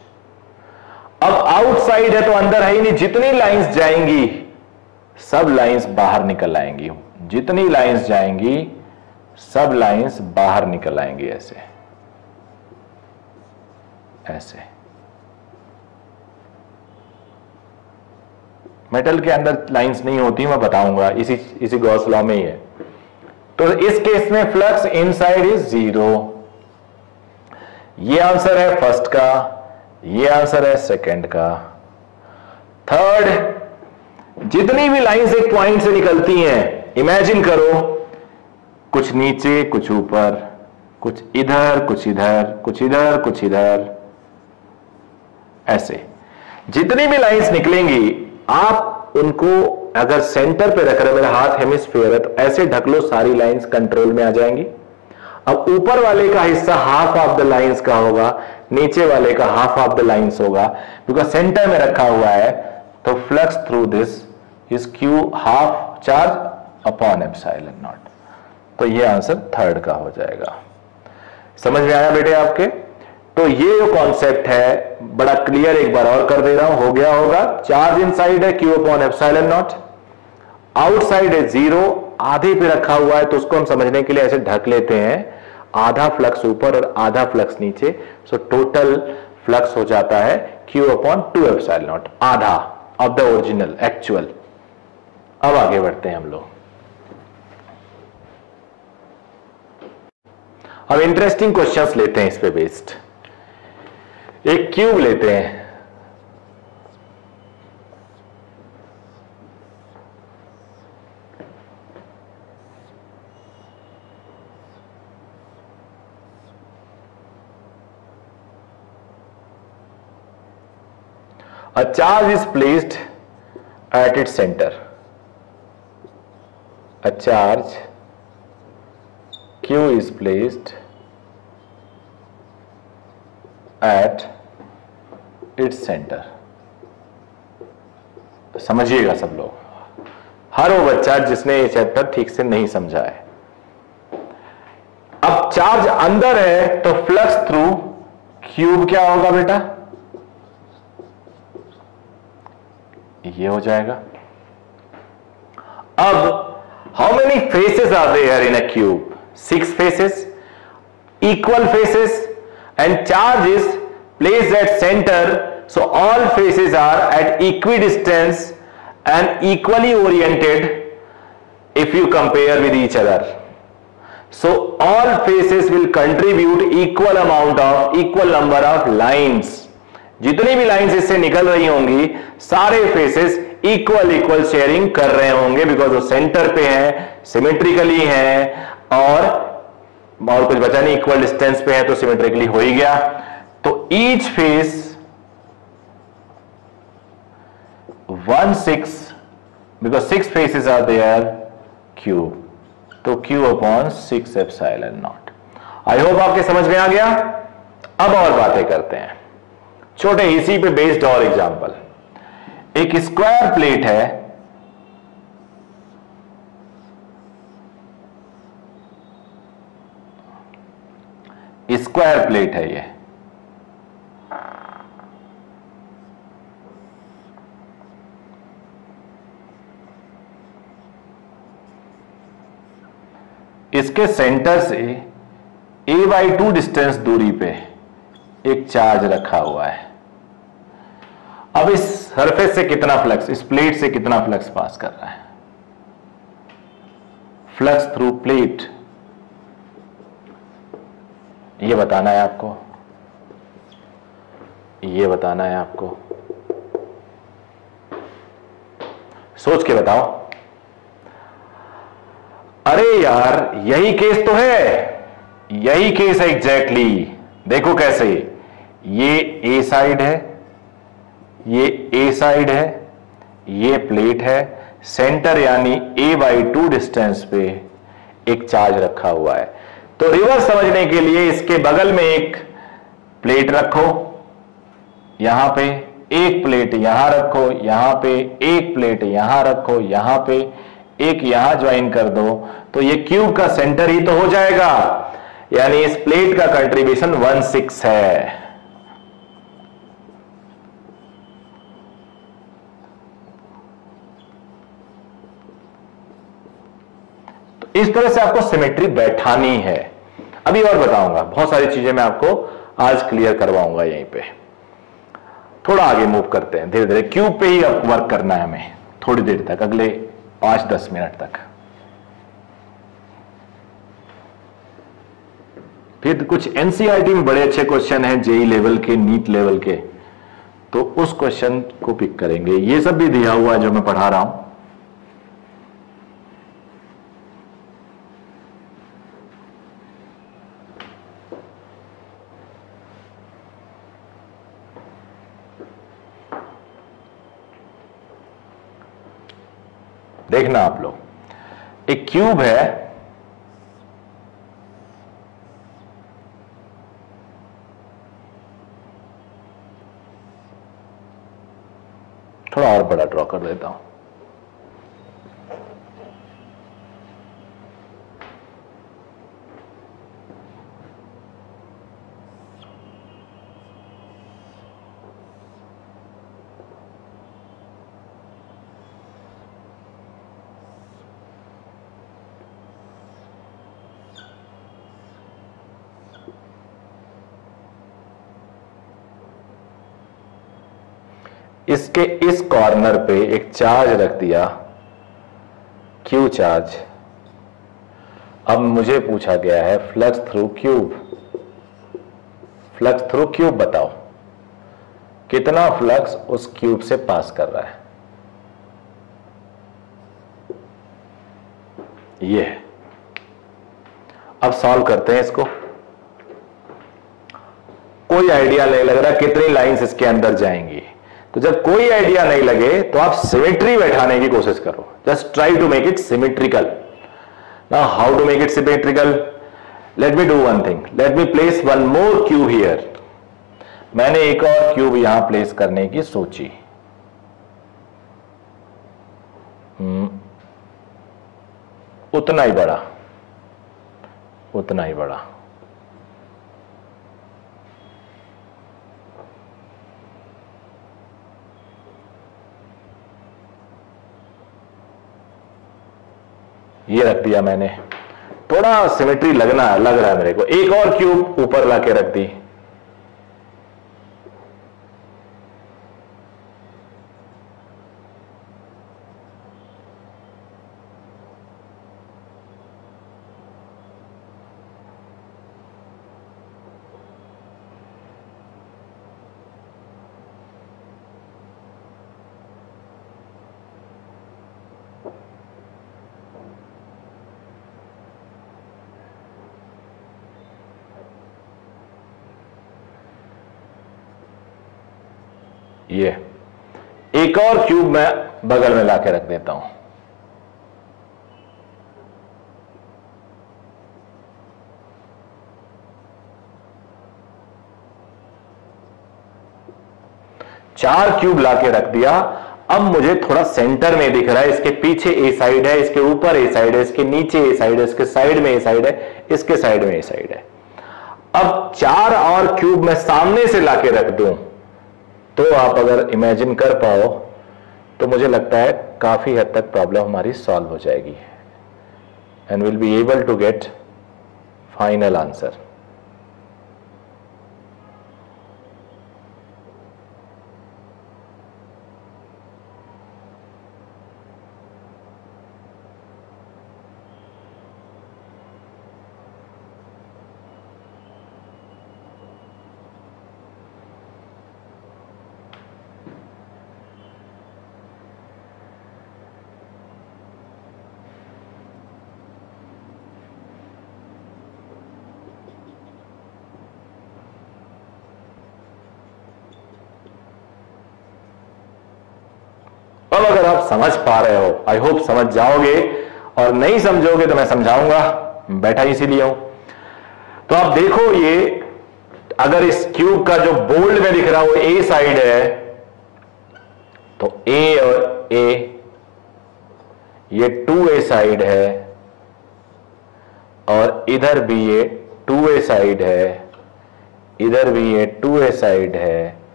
अब आउटसाइड है तो अंदर है ही नहीं, जितनी लाइंस जाएंगी सब लाइंस बाहर निकल आएंगी, जितनी लाइंस जाएंगी सब लाइंस बाहर निकल आएंगी, ऐसे ऐसे। मेटल के अंदर लाइंस नहीं होती, मैं बताऊंगा, इसी गॉस लॉ में ही है। तो इस केस में फ्लक्स इनसाइड इज 0। ये आंसर है फर्स्ट का, ये आंसर है सेकंड का। थर्ड, जितनी भी लाइंस एक पॉइंट से निकलती हैं, इमेजिन करो कुछ नीचे कुछ ऊपर, कुछ इधर कुछ इधर, कुछ इधर कुछ इधर, ऐसे जितनी भी लाइंस निकलेंगी आप उनको अगर सेंटर पे रख रहे, मेरा हाथ हेमिस्फीयर है, तो ऐसे ढक लो, सारी लाइंस कंट्रोल में आ जाएंगी। अब ऊपर वाले का हिस्सा हाफ ऑफ द लाइंस का होगा, नीचे वाले का हाफ ऑफ द लाइंस होगा, बिकॉज सेंटर में रखा हुआ है। तो flux through this is Q half charge upon epsilon not. तो ये आंसर थर्ड का हो जाएगा। समझ में आया बेटे आपके? तो ये जो कॉन्सेप्ट है बड़ा क्लियर, एक बार और कर दे रहा हूं, हो गया होगा। चार्ज इनसाइड है Q upon epsilon not, outside है 0, आधे पे रखा हुआ है, तो उसको हम समझने के लिए ऐसे ढक लेते हैं, आधा फ्लक्स ऊपर और आधा फ्लक्स नीचे। सो टोटल फ्लक्स हो जाता है क्यू अपॉन 2 एप्सिलॉन नॉट, आधा ऑफ द ओरिजिनल एक्चुअल। अब आगे बढ़ते हैं हम लोग। अब इंटरेस्टिंग क्वेश्चंस लेते हैं इस पे बेस्ड। एक क्यूब लेते हैं, a charge is placed at its center. A charge Q is placed at its center. समझिएगा सब लोग, हर वो बच्चा जिसने ये चैप्टर ठीक से नहीं समझा है। अब चार्ज अंदर है तो फ्लक्स थ्रू क्यूब क्या होगा बेटा? ये हो जाएगा। अब how many faces are there in a cube? 6 faces, equal faces, and charge is placed at center, so all faces are at equidistance and equally oriented, if you compare with each other. So all faces will contribute equal number of lines. जितनी भी lines इससे निकल रही होंगी सारे faces equal sharing कर रहे होंगे, बिकॉज वो सेंटर पे हैं, सिमेट्रिकली हैं, और कुछ बचा नहीं, इक्वल डिस्टेंस पे है तो सिमेट्रिकली हो ही गया. तो each face 1/6 because 6 faces are there, q, तो q upon 6 epsilon not. I hope आपके समझ में आ गया. अब और बातें करते हैं छोटे इसी पे बेस्ड और एग्जांपल. एक स्क्वायर प्लेट है, स्क्वायर प्लेट है ये, इसके सेंटर से a/2 डिस्टेंस दूरी पे एक चार्ज रखा हुआ है. अब इस सरफेस से कितना फ्लक्स, इस प्लेट से कितना फ्लक्स पास कर रहा है? फ्लक्स थ्रू प्लेट, ये बताना है आपको, ये बताना है आपको. सोच के बताओ. अरे यार यही केस तो है, यही केस है एग्जैक्टली. देखो कैसे, ये ए साइड है, ये ए साइड है, ये प्लेट है, सेंटर यानी a/2 डिस्टेंस पे एक चार्ज रखा हुआ है. तो रिवर्स समझने के लिए इसके बगल में एक प्लेट रखो, यहां पे एक प्लेट यहां रखो, यहां पे एक प्लेट यहां रखो, यहां पे एक यहां ज्वाइन कर दो, तो ये क्यूब का सेंटर ही तो हो जाएगा. यानी इस प्लेट का कंट्रीब्यूशन 1/6 है. तो इस तरह से आपको सिमेट्री बैठानी है. अभी और बताऊंगा, बहुत सारी चीजें मैं आपको आज क्लियर करवाऊंगा. यहीं पे थोड़ा आगे मूव करते हैं धीरे धीरे. क्यूब पे ही अब वर्क करना है हमें थोड़ी देर तक, अगले 5-10 मिनट तक. फिर कुछ एनसीईआरटी में बड़े अच्छे क्वेश्चन हैं, जेई लेवल के, नीट लेवल के, तो उस क्वेश्चन को पिक करेंगे. ये सब भी दिया हुआ है जो मैं पढ़ा रहा हूं. देखना आप लोग, एक क्यूब है, थोड़ा और बड़ा ड्रॉ कर देता हूं. इसके इस कॉर्नर पे एक चार्ज रख दिया, क्यू चार्ज. अब मुझे पूछा गया है flux through cube. Flux through cube बताओ, कितना फ्लक्स उस क्यूब से पास कर रहा है? ये है. अब सॉल्व करते हैं इसको. कोई आइडिया नहीं लग रहा कितनी लाइंस इसके अंदर जाएंगी. तो जब कोई आइडिया नहीं लगे तो आप सिमेट्री बैठाने की कोशिश करो. Just try to make it symmetrical. Now how to make it symmetrical? Let me do one thing. Let me place one more cube here. मैंने एक और क्यूब यहां प्लेस करने की सोची. उतना ही बड़ा, उतना ही बड़ा. ये रख दिया मैंने. थोड़ा सिमेट्री लग रहा है मेरे को. एक और क्यूब ऊपर लाके रख दी. ये एक और क्यूब मैं बगल में लाके रख देता हूं। चार क्यूब लाके रख दिया। अब मुझे थोड़ा सेंटर में दिख रहा है, इसके पीछे ए साइड है, इसके ऊपर ए साइड है, इसके नीचे ए साइड है, इसके साइड में ए साइड है, इसके साइड में ए साइड है। अब चार और क्यूब मैं सामने से लाके रख दूं तो आप अगर इमेजिन कर पाओ तो मुझे लगता है काफी हद तक प्रॉब्लम हमारी सॉल्व हो जाएगी and will be able to get final answer. अब अगर आप समझ पा रहे हो, आई होप समझ जाओगे, और नहीं समझोगे तो मैं समझाऊंगा, बैठा इसीलिए हूं। तो आप देखो, ये अगर इस क्यूब का जो बोल्ड में दिख रहा है वो ए साइड है, तो ए और ए, ये 2a साइड है, और इधर भी ये 2a साइड है, इधर भी ये 2a साइड है।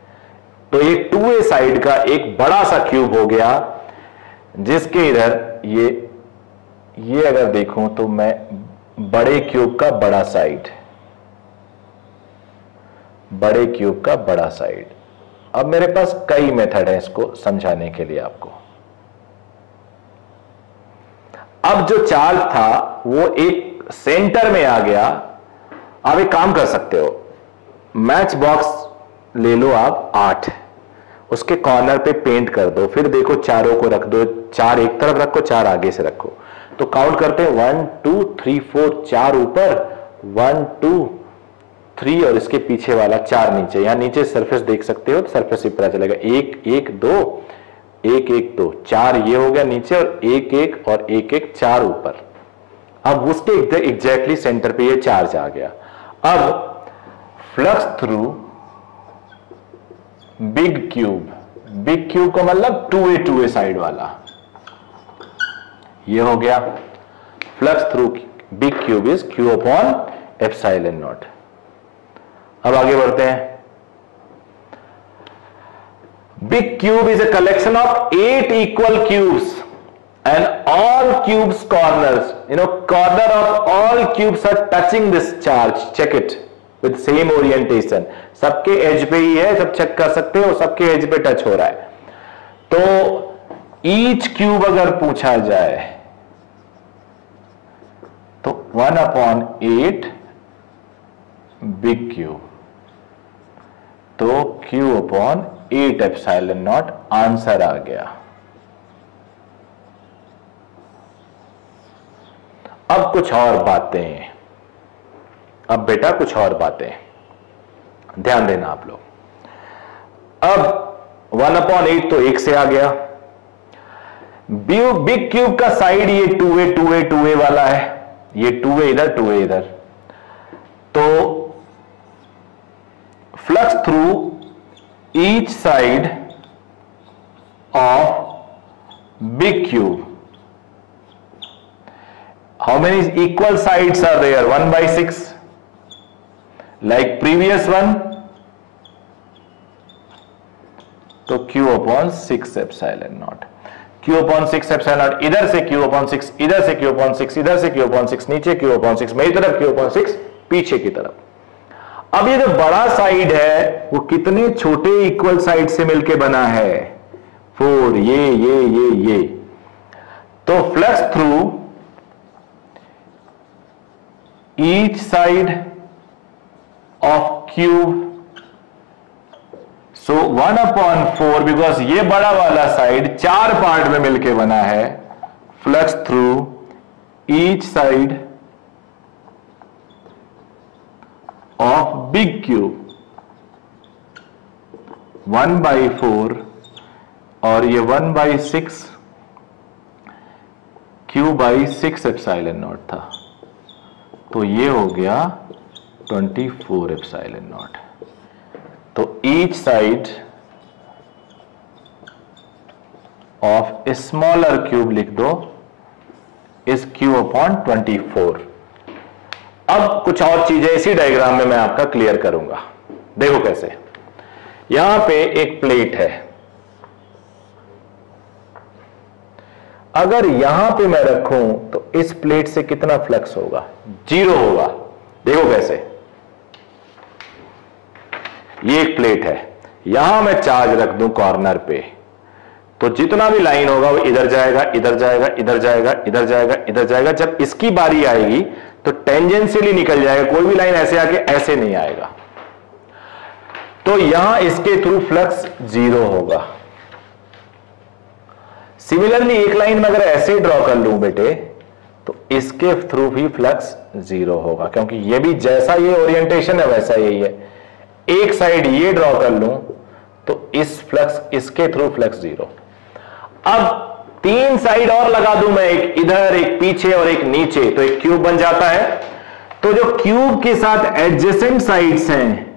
तो ये 2a साइड का एक बड़ा सा क्यूब हो गया, जिसके इधर ये अगर देखूं तो मैं बड़े क्यूब का बड़ा साइड, बड़े क्यूब का बड़ा साइड। अब मेरे पास कई मेथड है इसको समझाने के लिए आपको। अब जो चार्ज था वो एक सेंटर में आ गया। आप एक काम कर सकते हो, मैच बॉक्स ले लो आप 8, उसके कॉर्नर पे पेंट कर दो, फिर देखो चारों को रख दो, 4 एक तरफ रखो, 4 आगे से रखो। तो काउंट करते हैं 1 2 3 4, 4 ऊपर, 1 2 3, और इसके पीछे वाला 4 नीचे। यहां नीचे सरफेस देख सकते हो, तो सरफेस भी पता चलेगा। 1 1 2 1 1 2 4 ये हो गया नीचे, और 1 1 और 1 1 4 ऊपर। अब उसके एग्जैक्टली सेंटर पे ये चार्ज आ गया। अब फ्लक्स थ्रू बिग क्यूब का मतलब 2a साइड वाला, ये हो गया। Flux through big cube is Q upon epsilon not. अब आगे बढ़ते हैं। Big cube is a collection of 8 equal cubes and all cubes corners, corner of all cubes are touching this charge. Check it with same orientation. सबके as पे ही है, सब check कर सकते हो, सबके एज पे टच हो रहा है। तो ईच क्यूब अगर पूछा जाए तो 1/8 बिग क्यूब, तो Q upon 8 epsilon not answer आ गया। अब कुछ और बातें, अब बेटा कुछ और बातें ध्यान देना आप लोग। अब 1/8 तो 1 से आ गया। बिग क्यूब का साइड ये 2a वाला है, ये 2a इधर 2a इधर। तो flux through each side of big cube, how many equal sides are there? 1/6, like previous one, तो Q upon 6 epsilon not. Q upon 6 epsilon not, इधर से Q अपॉन 6, इधर से Q अपॉन 6, इधर से Q अपॉन 6, नीचे Q अपॉन 6, मेरी तरफ Q अपॉन 6, पीछे की तरफ। अब ये जो बड़ा साइड है वो कितने छोटे इक्वल साइड से मिलके बना है? 4, ये। तो flux through each side of cube, so 1/4, because ये बड़ा वाला साइड 4 पार्ट में मिलके बना है। Flux through each side of big cube 1/4 और ये 1/6 Q/6 एप्सिलॉन नॉट था, तो ये हो गया 24 एप्सिलॉन नॉट। तो each side of smaller cube लिख दो इज Q/24। अब कुछ और चीजें इसी डायग्राम में मैं आपका क्लियर करूंगा। देखो कैसे, यहां पे एक प्लेट है, अगर यहां पे मैं रखूं तो इस प्लेट से कितना फ्लक्स होगा? 0 होगा। देखो कैसे, ये एक प्लेट है, यहां मैं चार्ज रख दूं कॉर्नर पे, तो जितना भी लाइन होगा वो इधर जाएगा, इधर जाएगा, इधर जाएगा, इधर जाएगा, इधर जाएगा। जब इसकी बारी आएगी तो टेंजेंशियली निकल जाएगा, कोई भी लाइन ऐसे आके ऐसे नहीं आएगा, तो यहां इसके थ्रू फ्लक्स 0 होगा। सिमिलरली एक लाइन में अगर ऐसे ड्रॉ कर लूं बेटे, तो इसके थ्रू भी फ्लक्स 0 होगा, क्योंकि ये भी जैसा ये ओरिएंटेशन है वैसा यही है। एक साइड ये ड्रॉ कर लूं तो इसके थ्रू फ्लक्स 0। अब 3 साइड और लगा दूं मैं, एक इधर, एक पीछे और एक नीचे, तो एक क्यूब बन जाता है। तो जो क्यूब के साथ एडजेसेंट साइड्स हैं,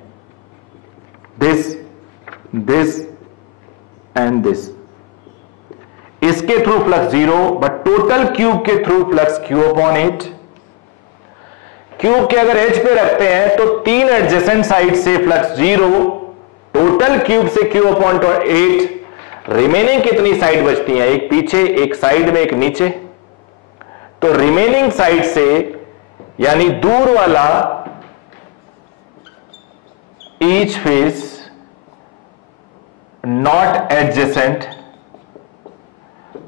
दिस एंड दिस, इसके through flux 0, but total cube के थ्रू फ्लक्स Q/8। क्यूब के अगर एज पे रखते हैं तो 3 एडजेसेंट साइड से फ्लक्स 0, टोटल क्यूब से Q/8। रिमेनिंग कितनी साइड बचती हैं? एक पीछे, एक साइड में, एक नीचे। तो रिमेनिंग साइड से, यानी दूर वाला ईच फेस नॉट एडजेसेंट,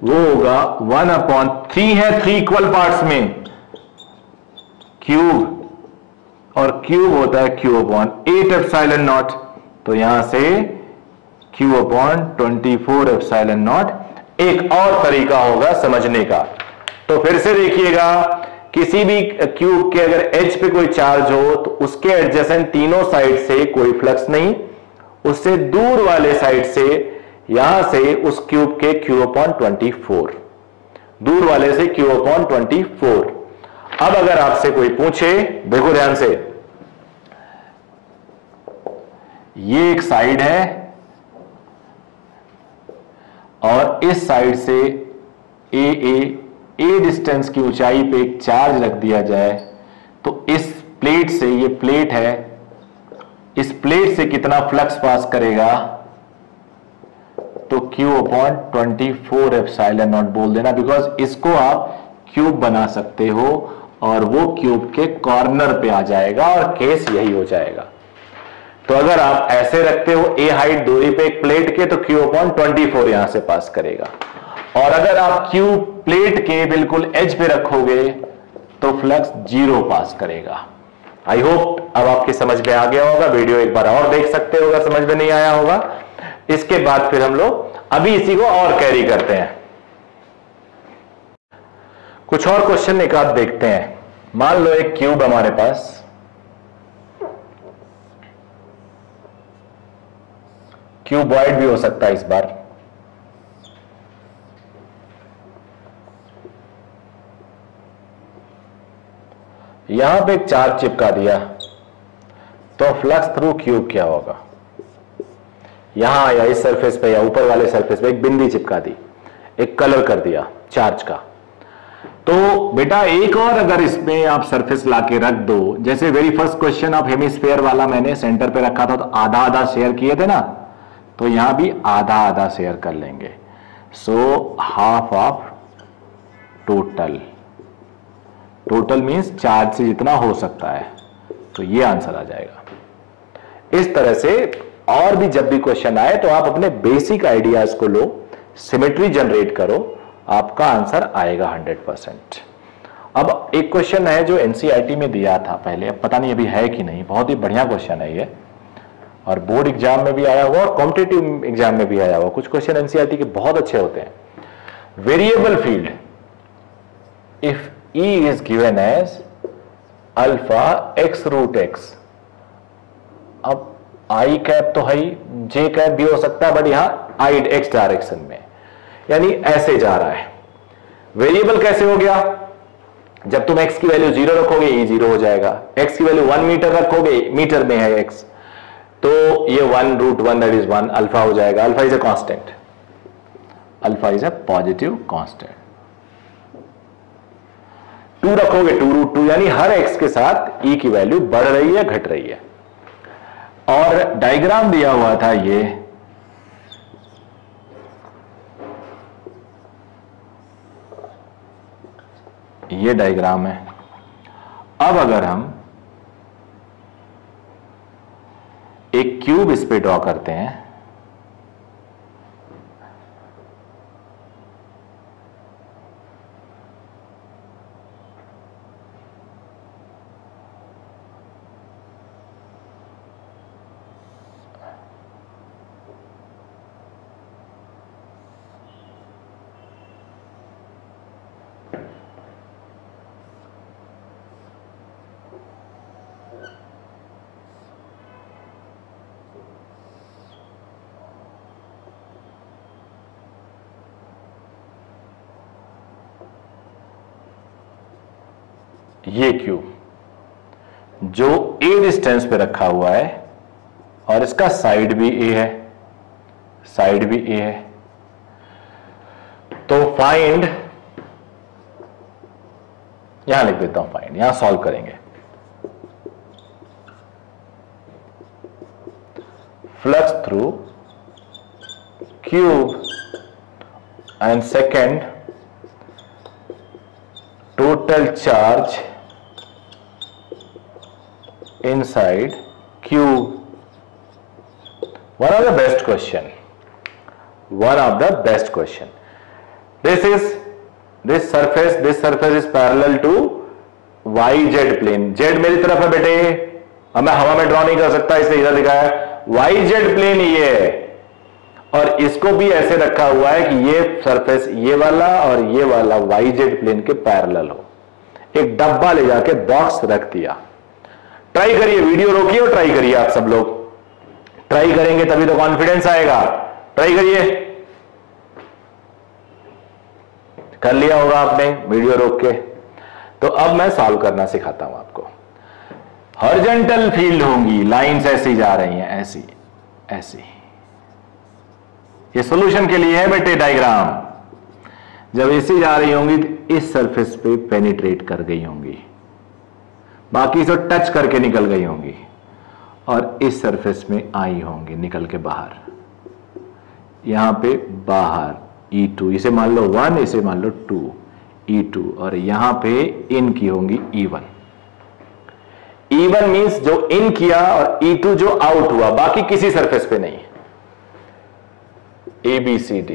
वो होगा 1/3 है, 3 इक्वल पार्ट्स में क्यूब, और क्यूब होता है Q/8 एप्सिलॉन नॉट। तो यहां से Q/24 एप्सिलॉन नॉट। एक और तरीका होगा समझने का, तो फिर से देखिएगा, किसी भी क्यूब के अगर एज पे कोई चार्ज हो तो उसके एडजेसेंट तीनों साइड से कोई फ्लक्स नहीं, उससे दूर वाले साइड से, यहां से उस क्यूब के Q/24, दूर वाले से Q/24। अब अगर आपसे कोई पूछे, देखो ध्यान से, ये एक साइड है और इस साइड से ए डिस्टेंस की ऊंचाई पे एक चार्ज रख दिया जाए, तो इस प्लेट से, ये प्लेट है, इस प्लेट से कितना फ्लक्स पास करेगा? तो Q/24 एप्सिलॉन नॉट बोल देना, बिकॉज इसको आप क्यूब बना सकते हो और वो क्यूब के कॉर्नर पे आ जाएगा और केस यही हो जाएगा। तो अगर आप ऐसे रखते हो ए हाइट दूरी पे एक प्लेट के, तो Q/24 यहां से पास करेगा, और अगर आप क्यूब प्लेट के बिल्कुल एज पे रखोगे तो फ्लक्स 0 पास करेगा। आई होप अब आपकी समझ में आ गया होगा। वीडियो एक बार और देख सकते होगा, समझ में नहीं आया होगा। इसके बाद फिर हम लोग अभी इसी को और कैरी करते हैं, कुछ और क्वेश्चन एक आध देखते हैं। मान लो एक क्यूब हमारे पास, क्यूबॉइड भी हो सकता है इस बार, यहां पे एक चार्ज चिपका दिया, तो फ्लक्स थ्रू क्यूब क्या होगा? यहां या इस सरफेस पे या ऊपर वाले सरफेस पे एक बिंदी चिपका दी, एक कलर कर दिया चार्ज का। तो बेटा एक और अगर इसमें आप सरफेस लाके रख दो, जैसे very first question of hemisphere वाला मैंने सेंटर पे रखा था, तो आधा आधा शेयर किए थे ना, तो यहां भी आधा आधा शेयर कर लेंगे। So half of total, total means charge से जितना हो सकता है, तो ये आंसर आ जाएगा। इस तरह से और भी जब भी क्वेश्चन आए तो आप अपने बेसिक आइडियाज को लो, सिमेट्री जनरेट करो, आपका आंसर आएगा 100%। अब एक क्वेश्चन है जो एनसीईआरटी में दिया था पहले, अब पता नहीं अभी है कि नहीं, बहुत ही बढ़िया क्वेश्चन है ये, और बोर्ड एग्जाम में भी आया हुआ और कॉम्पिटिटिव एग्जाम में भी आया हुआ। कुछ क्वेश्चन एनसीईआरटी के बहुत अच्छे होते हैं। Variable field, if E is given as alpha x root x, अब आई कैप तो है ही, जे कैप भी हो सकता है, बट यहां आई एक्स डायरेक्शन में, यानी ऐसे जा रहा है। वेरिएबल कैसे हो गया? जब तुम x की वैल्यू 0 रखोगे ये 0 हो जाएगा, x की वैल्यू 1 मीटर रखोगे, मीटर में है x, तो ये 1√1 दैट इज 1 अल्फा हो जाएगा। Alpha is a constant, alpha is a positive constant. 2 रखोगे 2√2, यानी हर x के साथ e की वैल्यू बढ़ रही है घट रही है। और डायग्राम दिया हुआ था ये डायग्राम है। अब अगर हम एक क्यूब इस पे ड्रॉ करते हैं, ये क्यूब जो a डिस्टेंस पे रखा हुआ है और इसका साइड भी a है, साइड भी a है, तो फाइंड, यहां लिख देता हूं फाइंड, यहां सॉल्व करेंगे। Flux through cube and second total charge inside cube. One of the best question. One of the best question. This surface is parallel to YZ plane. Z मेरी तरफ है बेटे, अब मैं हवा में ड्रॉ नहीं कर सकता, इसलिए इधर लिखा है YZ प्लेन ये है, और इसको भी ऐसे रखा हुआ है कि ये सरफेस ये वाला और ये वाला YZ प्लेन के पैरेलल हो। एक डब्बा ले जाके बॉक्स रख दिया। ट्राई करिए, वीडियो रोकिए और ट्राई करिए। आप सब लोग ट्राई करेंगे तभी तो कॉन्फिडेंस आएगा। ट्राई करिए। कर लिया होगा आपने वीडियो रोक के। तो अब मैं सॉल्व करना सिखाता हूं आपको। हॉरिजॉन्टल फील्ड होंगी, लाइंस ऐसी जा रही हैं, ऐसी ऐसी। ये सॉल्यूशन के लिए है बेटे डायग्राम। जब ऐसी जा रही होंगी तो इस सरफेस पे पेनिट्रेट कर गई होंगी, बाकी से टच करके निकल गई होंगी, और इस सरफेस में आई होंगी निकल के बाहर। यहां पे बाहर E2, इसे मान लो 1, इसे मान लो 2, E2, और यहां पे इन की होंगी E1। E1 मींस जो इन किया और E2 जो आउट हुआ, बाकी किसी सरफेस पे नहीं। ABCD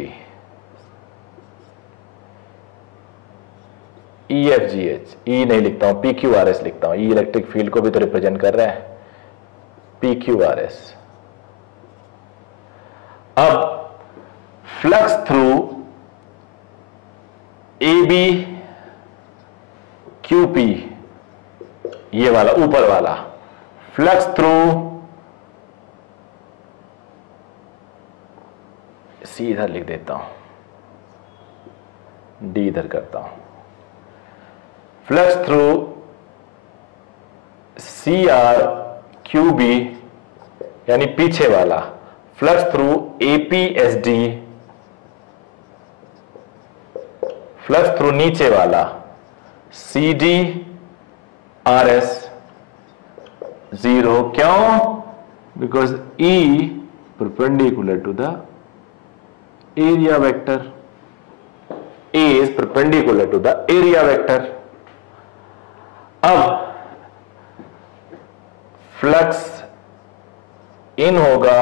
EFGH, E नहीं लिखता हूं, PQRS लिखता हूं। E इलेक्ट्रिक फील्ड को भी तो रिप्रेजेंट कर रहा है, PQRS। अब फ्लक्स थ्रू AB QP, ये वाला ऊपर वाला फ्लक्स थ्रू C इधर लिख देता हूं, D इधर करता हूं। फ्लक्स थ्रू CRQB यानी पीछे वाला, flux through APSD, flux through नीचे वाला CDRS 0। क्यों? Because E perpendicular to the area vector, A is perpendicular to the area vector। अब फ्लक्स इन होगा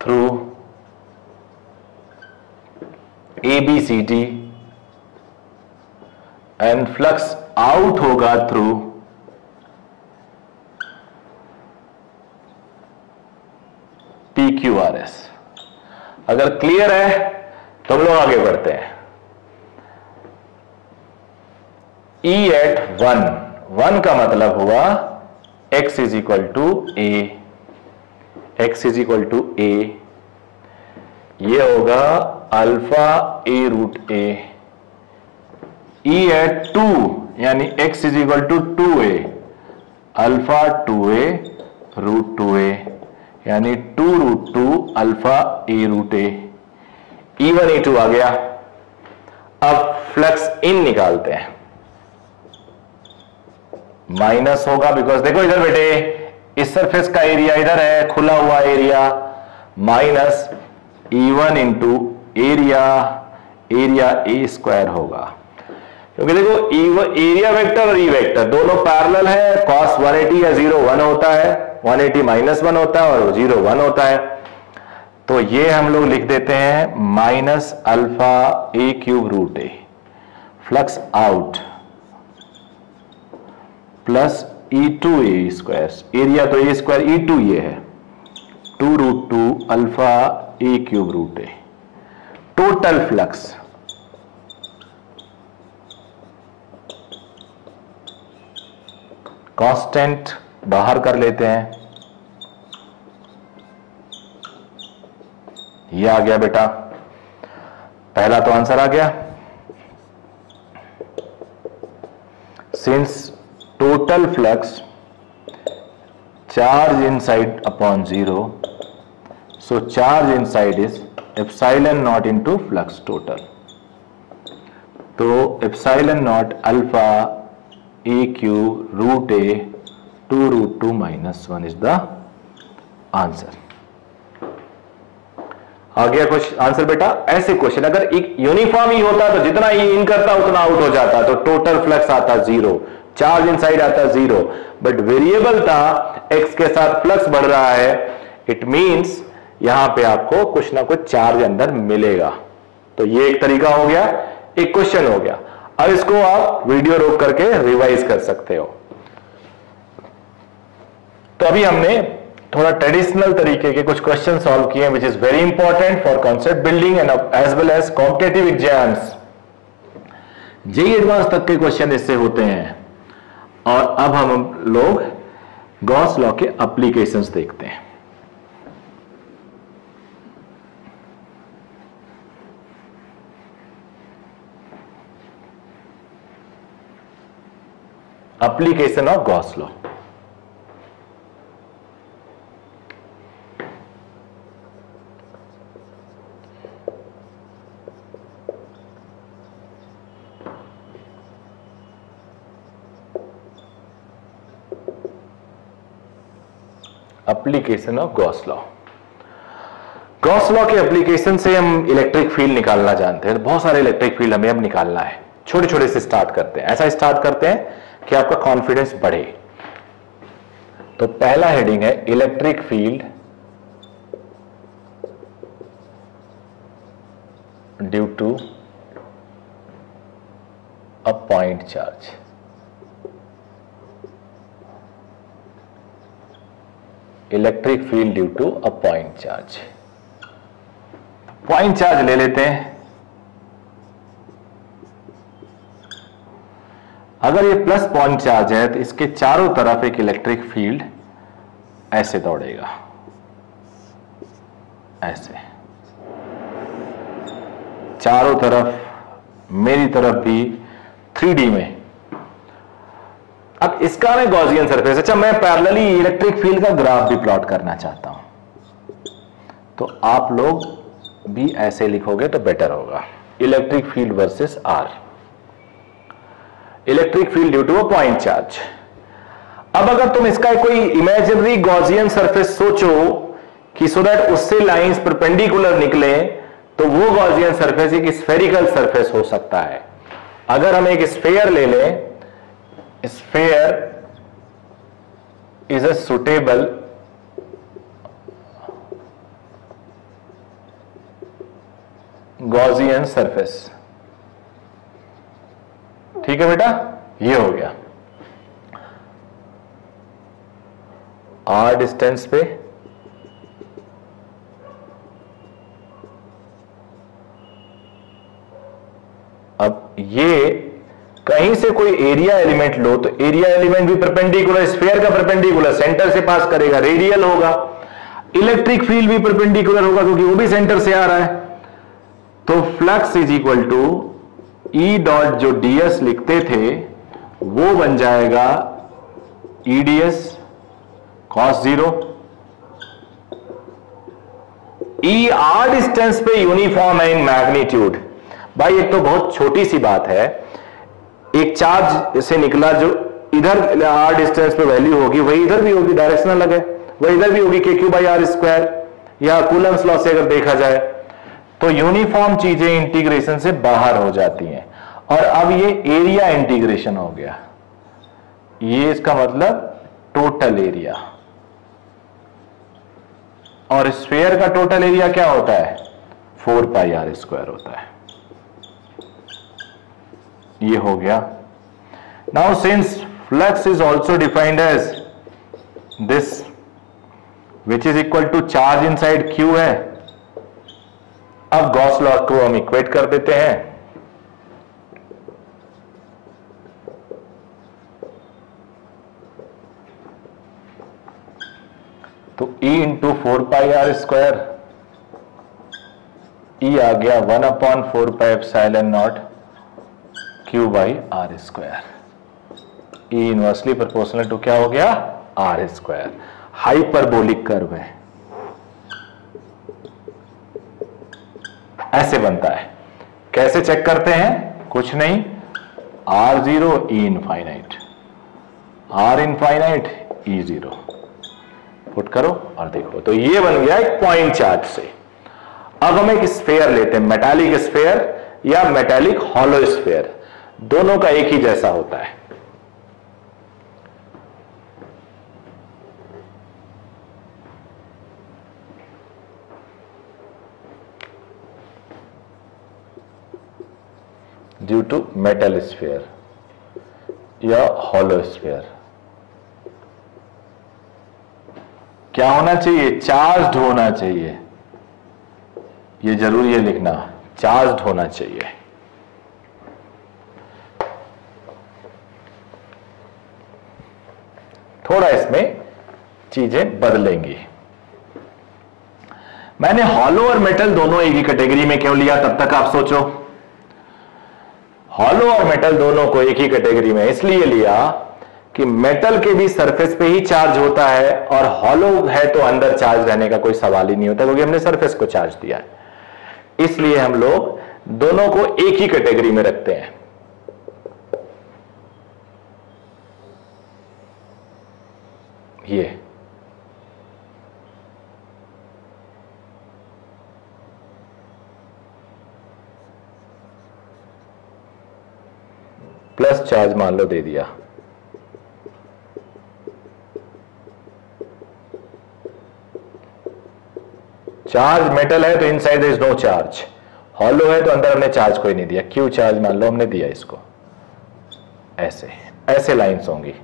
through ABCD and flux out होगा थ्रू PQRS। अगर क्लियर है तो हम लोग आगे बढ़ते हैं। E at 1 का मतलब हुआ x is equal to A, x is equal to A, ये होगा अल्फा ए रूट ए, ई है 2 यानी x is equal to 2a, alpha 2a root 2a यानी 2 root 2 alpha a root a, E1 E2 आ गया। अब फ्लक्स इन निकालते हैं, माइनस होगा बिकॉज देखो इधर बेटे इस सरफेस का एरिया इधर है, खुला हुआ area, minus E1 into area, area A square होगा, क्योंकि देखो एरिया वेक्टर और ई वेक्टर दोनों पैरेलल है। कॉस 180 या 0 1 होता है, 180 माइनस 1 होता है और 0 1 होता है। तो ये हम लोग लिख देते हैं minus alpha A cube root A, flux out plus E2 A square, area तो ए स्क्वायर E2 ये है, 2 root 2 alpha A cube root A. Total flux constant बाहर कर लेते हैं, ये आ गया बेटा, पहला तो आंसर आ गया। Since total flux charge inside upon 0, so charge inside is epsilon not into flux total, तो epsilon not alpha A cube root A 2 root 2 minus 1 is the answer. आ गया कुछ आंसर बेटा। ऐसे क्वेश्चन अगर एक यूनिफॉर्म ही होता तो जितना ही इन करता उतना आउट हो जाता, तो टोटल फ्लक्स आता 0, चार्ज इनसाइड आता 0, बट वेरिएबल था x के साथ फ्लक्स बढ़ रहा है, इट मींस यहां पे आपको कुछ ना कुछ चार्ज अंदर मिलेगा। तो ये एक तरीका हो गया, एक क्वेश्चन हो गया। अब इसको आप वीडियो रोक करके रिवाइज कर सकते हो। तो अभी हमने थोड़ा ट्रेडिशनल तरीके के कुछ क्वेश्चन सॉल्व किए, which is very important for concept building and as well as competitive exams. JEE advance तक के क्वेश्चन इससे होते हैं। और अब हम लोग गॉस लॉ के एप्लीकेशंस देखते हैं। Application of Gauss law. Application of Gauss law. Gauss law के एप्लीकेशन से हम इलेक्ट्रिक फील्ड निकालना जानते हैं। बहुत सारे इलेक्ट्रिक फील्ड हमें अब निकालना है। छोटे छोटे से स्टार्ट करते हैं, ऐसा स्टार्ट करते हैं कि आपका कॉन्फिडेंस बढ़े। तो पहला हेडिंग है electric field due to a point charge. Electric field due to a point charge. Point charge ले लेते हैं। अगर ये प्लस पॉइंट चार्ज है तो इसके चारों तरफ एक इलेक्ट्रिक फील्ड ऐसे दौड़ेगा, ऐसे चारों तरफ, मेरी तरफ भी 3D में। अब इसका मैं गॉसियन सरफेस, अच्छा मैं पैरेलली इलेक्ट्रिक फील्ड का ग्राफ भी प्लॉट करना चाहता हूं, तो आप लोग भी ऐसे लिखोगे तो बेटर होगा। Electric field versus R, electric field due to a point charge. अब अगर तुम इसका कोई इमेजिनरी गॉसियन सरफेस सोचो कि सो दैट उससे लाइंस परपेंडिकुलर निकले, तो वो गॉसियन सरफेस एक स्फेरिकल सरफेस हो सकता है। अगर हम एक स्फेयर ले लें, sphere is a suitable Gaussian surface। ठीक है बेटा, ये हो गया। r डिस्टेंस पे अब ये कहीं से कोई एरिया एलिमेंट लो, तो एरिया एलिमेंट भी परपेंडिकुलर, स्फीयर का परपेंडिकुलर, सेंटर से पास करेगा, रेडियल होगा। इलेक्ट्रिक फील्ड भी परपेंडिकुलर होगा क्योंकि वो भी सेंटर से आ रहा है। तो flux is equal to E dot जो ds लिखते थे वो बन जाएगा EDS cos 0। E R distance पे यूनिफॉर्म है इन मैग्नीट्यूड। भाई एक तो बहुत छोटी सी बात है, एक चार्ज से निकला जो इधर आर डिस्टेंस पे वैल्यू होगी वही इधर भी होगी, डायरेक्शन अलग है, वही इधर भी होगी KQ/r²। या कूलम्स लॉ से अगर देखा जाए तो यूनिफॉर्म चीजें इंटीग्रेशन से बाहर हो जाती हैं। और अब ये एरिया इंटीग्रेशन हो गया, ये इसका मतलब टोटल एरिया। और स्फीयर का टोटल एरिया क्या होता है? 4πr² होता है। ये हो गया। Now since flux is also defined as this which is equal to charge inside Q है। अब गॉस लॉ को हम इक्वेट कर देते हैं। तो E इंटू 4πr², E आ गया 1/4πε0 Q/r²। E inversely proportional to क्या हो गया? r²। हाइपरबोलिक कर्व है, ऐसे बनता है। कैसे चेक करते हैं? कुछ नहीं, r0 E infinite, r infinite E0 put करो और देखो। तो ये बन गया एक पॉइंट चार्ज से। अब हम एक स्फीयर लेते हैं, मेटालिक स्फीयर या मेटालिक हॉलो स्फीयर, दोनों का एक ही जैसा होता है। ड्यू टू मेटल स्फीयर या हॉलो स्फीयर क्या होना चाहिए? चार्ज्ड होना चाहिए। ये जरूरी है लिखना, चार्ज्ड होना चाहिए। थोड़ा इसमें चीजें बदलेंगी। मैंने हॉलो और मेटल दोनों एक ही कैटेगरी में क्यों लिया? तब तक आप सोचो। हॉलो और मेटल दोनों को एक ही कैटेगरी में इसलिए लिया कि मेटल के भी सरफेस पे ही चार्ज होता है और हॉलो है तो अंदर चार्ज रहने का कोई सवाल ही नहीं होता क्योंकि हमने सरफेस को चार्ज दिया है। इसलिए हम लोग दोनों को एक ही कैटेगरी में रखते हैं। ये प्लस चार्ज मान लो दे दिया, चार्ज मेटल है तो inside there is no charge, hollow है तो अंदर हमने चार्ज कोई नहीं दिया, क्यू चार्ज मान लो हमने दिया इसको। ऐसे ऐसे लाइंस होंगी,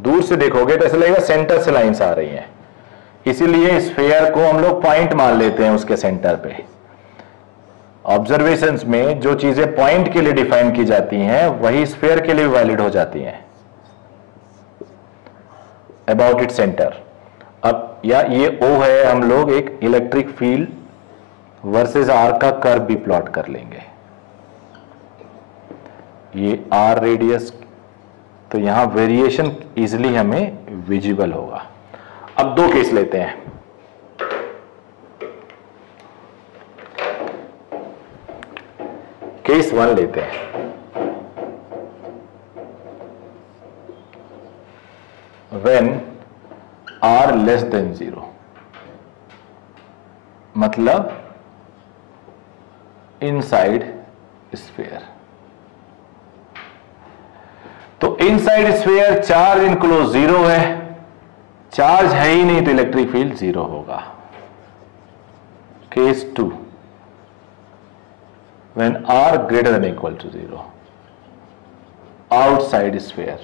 दूर से देखोगे तो ऐसा लगेगा सेंटर से लाइंस आ रही हैं। इसीलिए स्फीयर को हम लोग पॉइंट मान लेते हैं उसके सेंटर पे। ऑब्जर्वेशंस में जो चीजें पॉइंट के लिए डिफाइन की जाती हैं वही स्फीयर के लिए वैलिड हो जाती हैं, अबाउट इट सेंटर। अब या ये O है, हम लोग एक इलेक्ट्रिक फील्ड वर्सेस R का कर्व भी प्लॉट कर लेंगे। ये R रेडियस, तो यहां वेरिएशन इजिली हमें विजिबल होगा। अब दो केस लेते हैं। केस 1 लेते हैं। When R लेस देन 0, मतलब इनसाइड स्फीयर। तो इनसाइड स्फीयर चार्ज इनक्लोज 0 है, चार्ज है ही नहीं तो इलेक्ट्रिक फील्ड 0 होगा। Case 2, when R greater than equal to 0, outside sphere,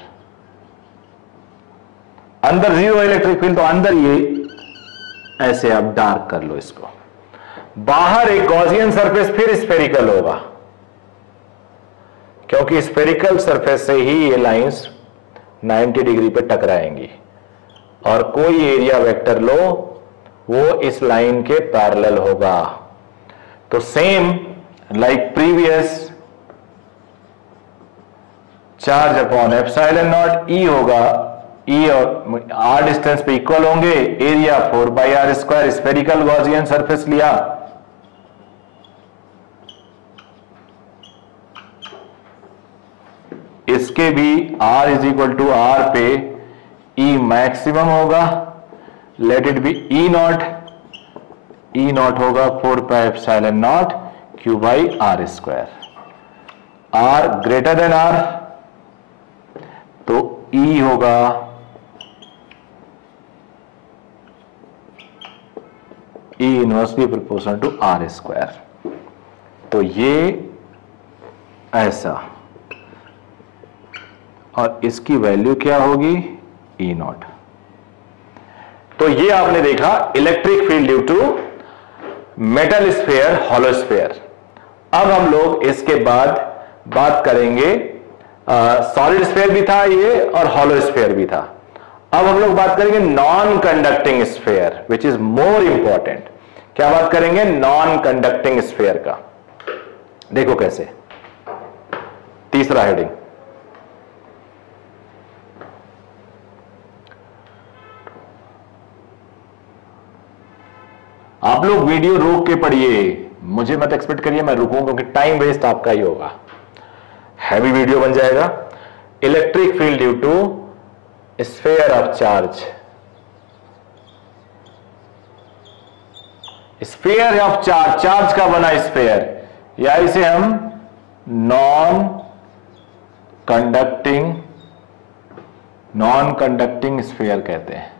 अंदर 0 इलेक्ट्रिक फील्ड तो अंदर ये ऐसे आप डार्क कर लो इसको, बाहर एक गॉसियन सरफेस फिर स्फेरिकल होगा क्योंकि स्फेरिकल सरफेस से ही ये लाइंस 90 डिग्री पे टकराएंगी। और कोई एरिया वेक्टर लो वो इस लाइन के पैरेलल होगा। तो same like previous, charge upon epsilon not E होगा, ई और आर डिस्टेंस पे इक्वल होंगे, area 4/r², spherical Gaussian surface लिया, इसके भी R = R पे E मैक्सिमम होगा, let it be E not होगा 4πε0 Q/r²। R greater than R तो E होगा E inversely proportional to R²। तो ये ऐसा, और इसकी वैल्यू क्या होगी E नॉट। तो ये आपने देखा electric field due to metal sphere, hollow sphere. अब हम लोग इसके बाद बात करेंगे, सॉलिड स्फीयर भी था ये और हॉलो स्फीयर भी था। अब हम लोग बात करेंगे non conducting sphere, which is more important. क्या बात करेंगे? नॉन कंडक्टिंग स्फीयर का। देखो कैसे, तीसरा हेडिंग, आप लोग वीडियो रोक के पढ़िए, मुझे मत एक्सपेक्ट करिए मैं रुकूंगा, क्योंकि टाइम वेस्ट आपका ही होगा, हैवी वीडियो बन जाएगा। Electric field due to sphere of charge, sphere of charge, charge का बना स्फीयर, या इसे हम नॉन कंडक्टिंग स्फीयर कहते हैं।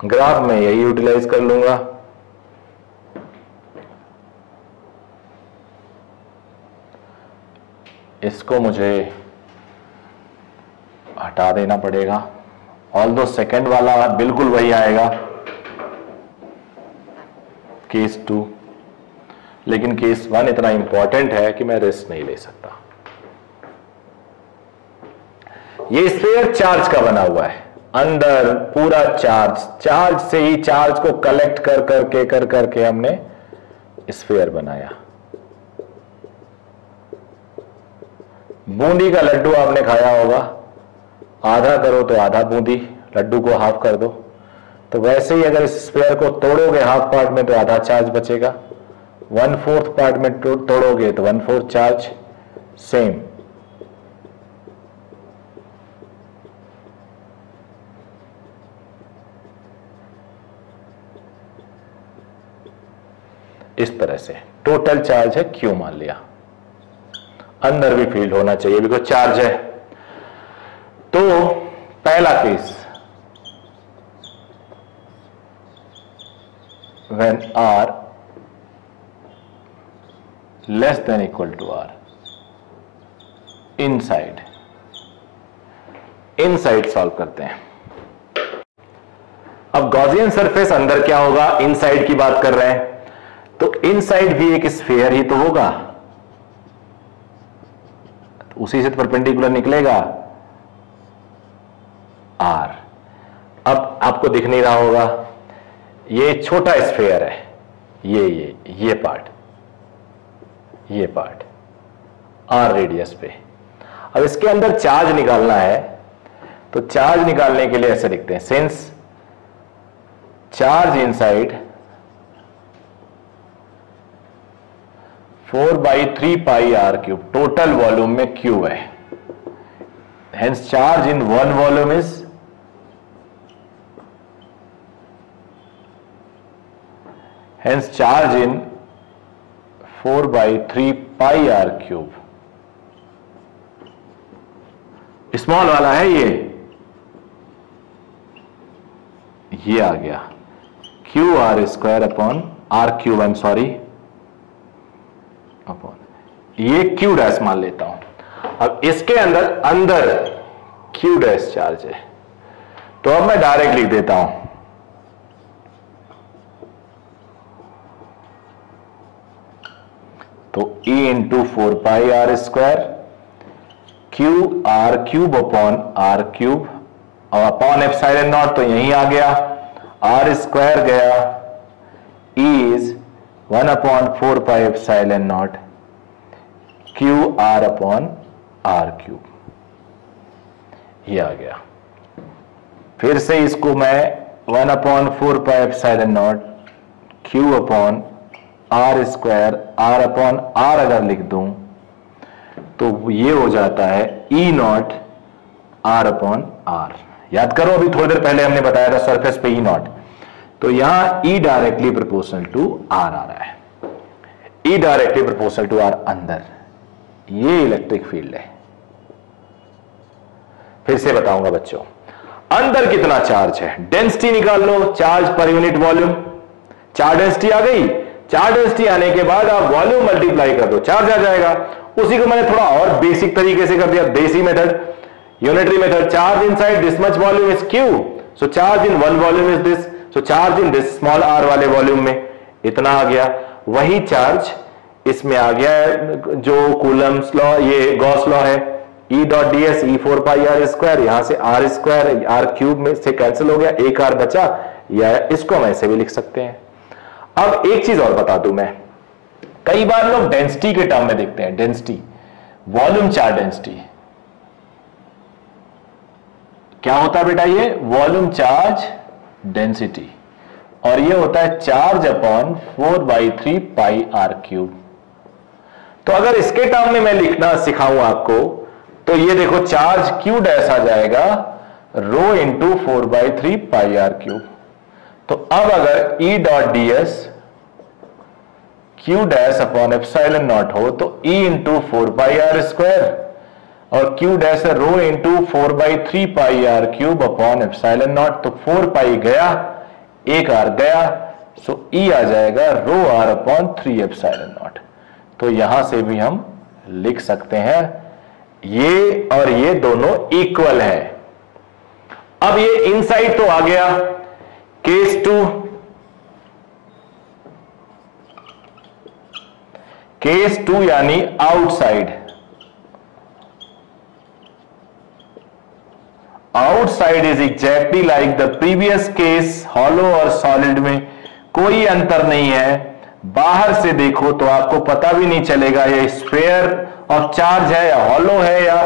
ग्राफ में यही यूटिलाइज कर लूंगा। इसको मुझे हटा देना पड़ेगा, ऑल्दो सेकंड वाला बिल्कुल वही आएगा, केस 2, लेकिन केस 1 इतना इंपॉर्टेंट है कि मैं रिस्क नहीं ले सकता। ये स्फीयर चार्ज का बना हुआ है, अंदर पूरा चार्ज से ही चार्ज को कलेक्ट कर करके हमने स्फीयर बनाया। बूंदी का लड्डू आपने खाया होगा, आधा करो तो आधा बूंदी, लड्डू को हाफ कर दो। तो वैसे ही अगर इस स्फीयर को तोड़ोगे हाफ पार्ट में तो आधा चार्ज बचेगा, 1/4 पार्ट में तोड़ोगे तो 1/4 चार्ज। सेम इस तरह से टोटल चार्ज है Q मान लिया, अंदर भी फील्ड होना चाहिए बिकॉज चार्ज है। तो पहला case, when R less than equal to R, inside solve करते हैं। अब गॉसियन सरफेस अंदर क्या होगा, इनसाइड की बात कर रहे हैं, तो इनसाइड भी एक स्फीयर ही तो होगा, तो उसी से परपेंडिकुलर निकलेगा R। अब आपको दिख नहीं रहा होगा, ये छोटा स्फीयर है, ये पार्ट R रेडियस पे। अब इसके अंदर चार्ज निकालना है, तो चार्ज निकालने के लिए ऐसे लिखते हैं, since charge inside 4/3πr3, total volume में Q है, hence charge in one volume is hence charge in 4/3πr3, small वाला है ये आ गया QR² upon R3, I'm sorry, upon ये Q' मान लेता हूं। अब इसके अंदर Q' चार्ज है, तो अब मैं डायरेक्ट लिख देता हूं, तो तो E into 4 pi R square, Q R cube upon R cube और अपॉन एप्सिलॉन नॉट तो यहीं आ गया, आर स्क्वायर गया, is 1 upon 4 pi epsilon naught Q R upon R cube, ये आ गया। फिर से इसको मैं 1 upon 4 pi epsilon naught Q upon R square R upon R अगर लिख दूं तो ये हो जाता है E naught R upon are. याद करो अभी थोड़ी देर पहले हमने बताया था सरफेस पे ई नॉट, तो यहां E directly proportional to R आ रहा है, E directly proportional to R अंदर, ये इलेक्ट्रिक फील्ड है। फिर से बताऊंगा बच्चों, अंदर कितना चार्ज है, डेंसिटी निकाल लो, चार्ज पर यूनिट वॉल्यूम, चार्ज डेंसिटी आ गई, चार्ज डेंसिटी आने के बाद आप वॉल्यूम मल्टीप्लाई कर दो, चार्ज आ जाएगा। उसी को मैंने थोड़ा और बेसिक तरीके से कर दिया, देसी method, unitary method, charge inside this much volume is Q, so charge in one volume is this, so charge in this small R वाले वॉल्यूम में इतना आ गया। वही चार्ज इसमें आ गया है जो कूलम्स लॉ, ये गॉस लॉ है, E dot D S E 4 pi R square, यहां से आर स्क्वायर आर क्यूब में से कैंसिल हो गया, एक आर बचा, या इसको हम ऐसे भी लिख सकते हैं। अब एक चीज और बता दूं मैं, कई बार लोग डेंसिटी के टर्म में देखते हैं, डेंसिटी, वॉल्यूम चार्ज डेंसिटी क्या होता है बेटा, ये वॉल्यूम चार्ज डेंसिटी, और ये होता है charge upon 4/3 pi R cube. तो अगर इसके टर्म में मैं लिखना सिखाऊं आपको, तो ये देखो चार्ज क्यू डैश आ जाएगा rho into 4/3 pi R cube. तो अब अगर E dot D S Q dash upon epsilon not हो तो E into 4 pi R square, और क्यू डैश है rho into 4/3 pi R cube upon epsilon not, तो 4 पाई गया, एक आर गया, सो E आ जाएगा रो आर अपॉन 3 एप्सिलॉन नॉट। तो यहां से भी हम लिख सकते हैं ये और ये दोनों इक्वल है। अब ये इनसाइड तो आ गया, केस 2, केस 2 यानी outside, outside is exactly like the previous case, hollow और सॉलिड में कोई अंतर नहीं है। बाहर से देखो तो आपको पता भी नहीं चलेगा ये स्फीयर ऑफ चार्ज है या हॉलो है या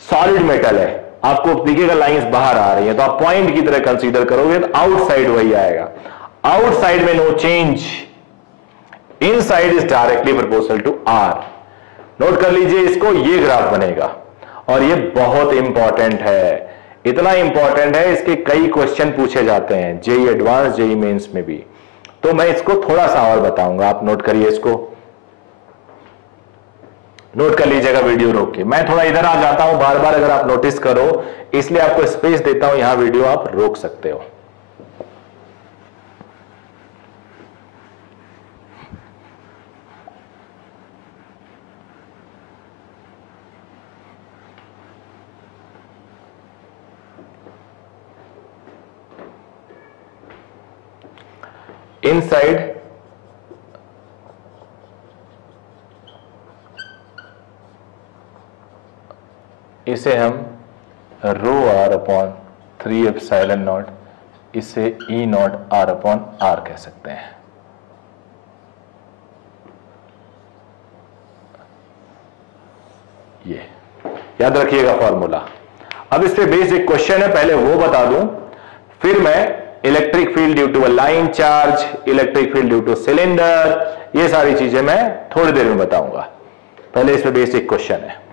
सॉलिड मेटल है, आपको दिखेगा लाइंस बाहर आ रही है, तो आप पॉइंट की तरह कंसीडर करोगे तो आउटसाइड वही आएगा। आउटसाइड में no change, inside is directly proportional to R. Note कर लीजिए इसको, ये ग्राफ बनेगा और ये बहुत इंपॉर्टेंट है, इतना इंपॉर्टेंट है इसके कई क्वेश्चन पूछे जाते हैं जेई एडवांस, जेई मेंस में भी। तो मैं इसको थोड़ा सा और बताऊंगा, आप नोट करिए इसको, नोट कर लीजिएगा वीडियो रोक के। मैं थोड़ा इधर आ जाता हूं बार बार, अगर आप नोटिस करो, इसलिए आपको स्पेस देता हूं, यहां वीडियो आप रोक सकते हो। इनसाइड इसे हम रो आर अपॉन 3 एप्सिलॉन नॉट, इसे ई नॉट आर अपॉन आर कह सकते हैं। ये याद रखिएगा फॉर्मूला। अब इस पे बेसिक क्वेश्चन है, पहले वो बता दूं, फिर मैं electric field due to a line charge, electric field due to cylinder, ये सारी चीजें मैं थोड़ी देर में बताऊंगा। पहले इस पे बेसिक क्वेश्चन है।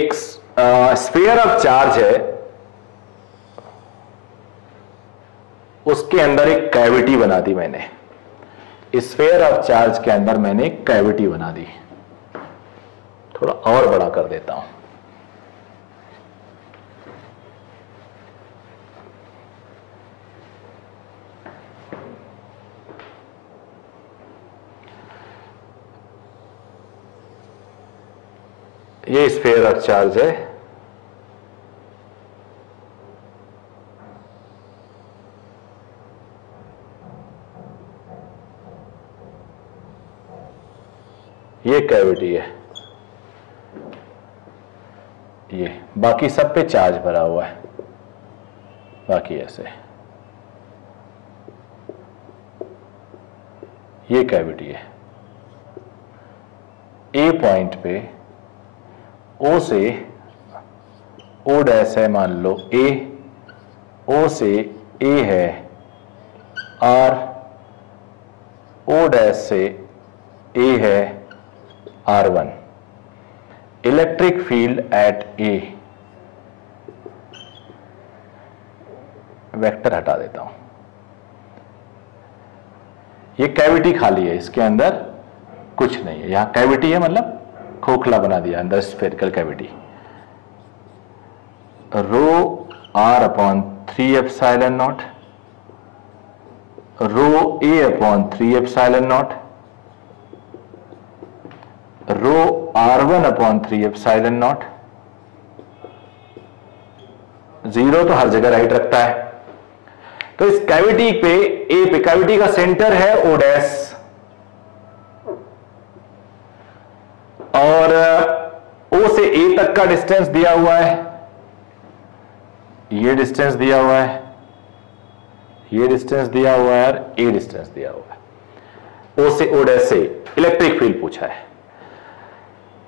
एक स्फीयर ऑफ चार्ज है, उसके अंदर एक कैविटी बना दी मैंने। स्फीयर ऑफ चार्ज के अंदर मैंने एक कैविटी बना दी। थोड़ा और बड़ा कर देता हूं। ये स्फीयर ऑफ चार्ज है। ये कैविटी है। ये बाकी सब पे चार्ज भरा हुआ है, बाकी ऐसे। ये कैविटी है। ए पॉइंट पे ओ से ओ डैश है, मान लो ए, ओ से ए है आर, ओ डैश से ए है R1। Electric field at A, vector हटा देता हूं। ये कैविटी खाली है, इसके अंदर कुछ नहीं है। यहां कैविटी है मतलब खोखला बना दिया अंदर, spherical cavity. Rho R upon 3 epsilon naught, rho A upon 3 epsilon naught, rho R1 upon 3 epsilon naught. Zero तो हर जगह राइट रखता है। तो इस कैविटी पे, ए पे, कैविटी का सेंटर है O डैश, और O से A तक का डिस्टेंस दिया हुआ है, ये डिस्टेंस दिया हुआ है, ये डिस्टेंस दिया हुआ है, और ए डिस्टेंस दिया हुआ है। O से O डैश से इलेक्ट्रिक फील्ड पूछा है।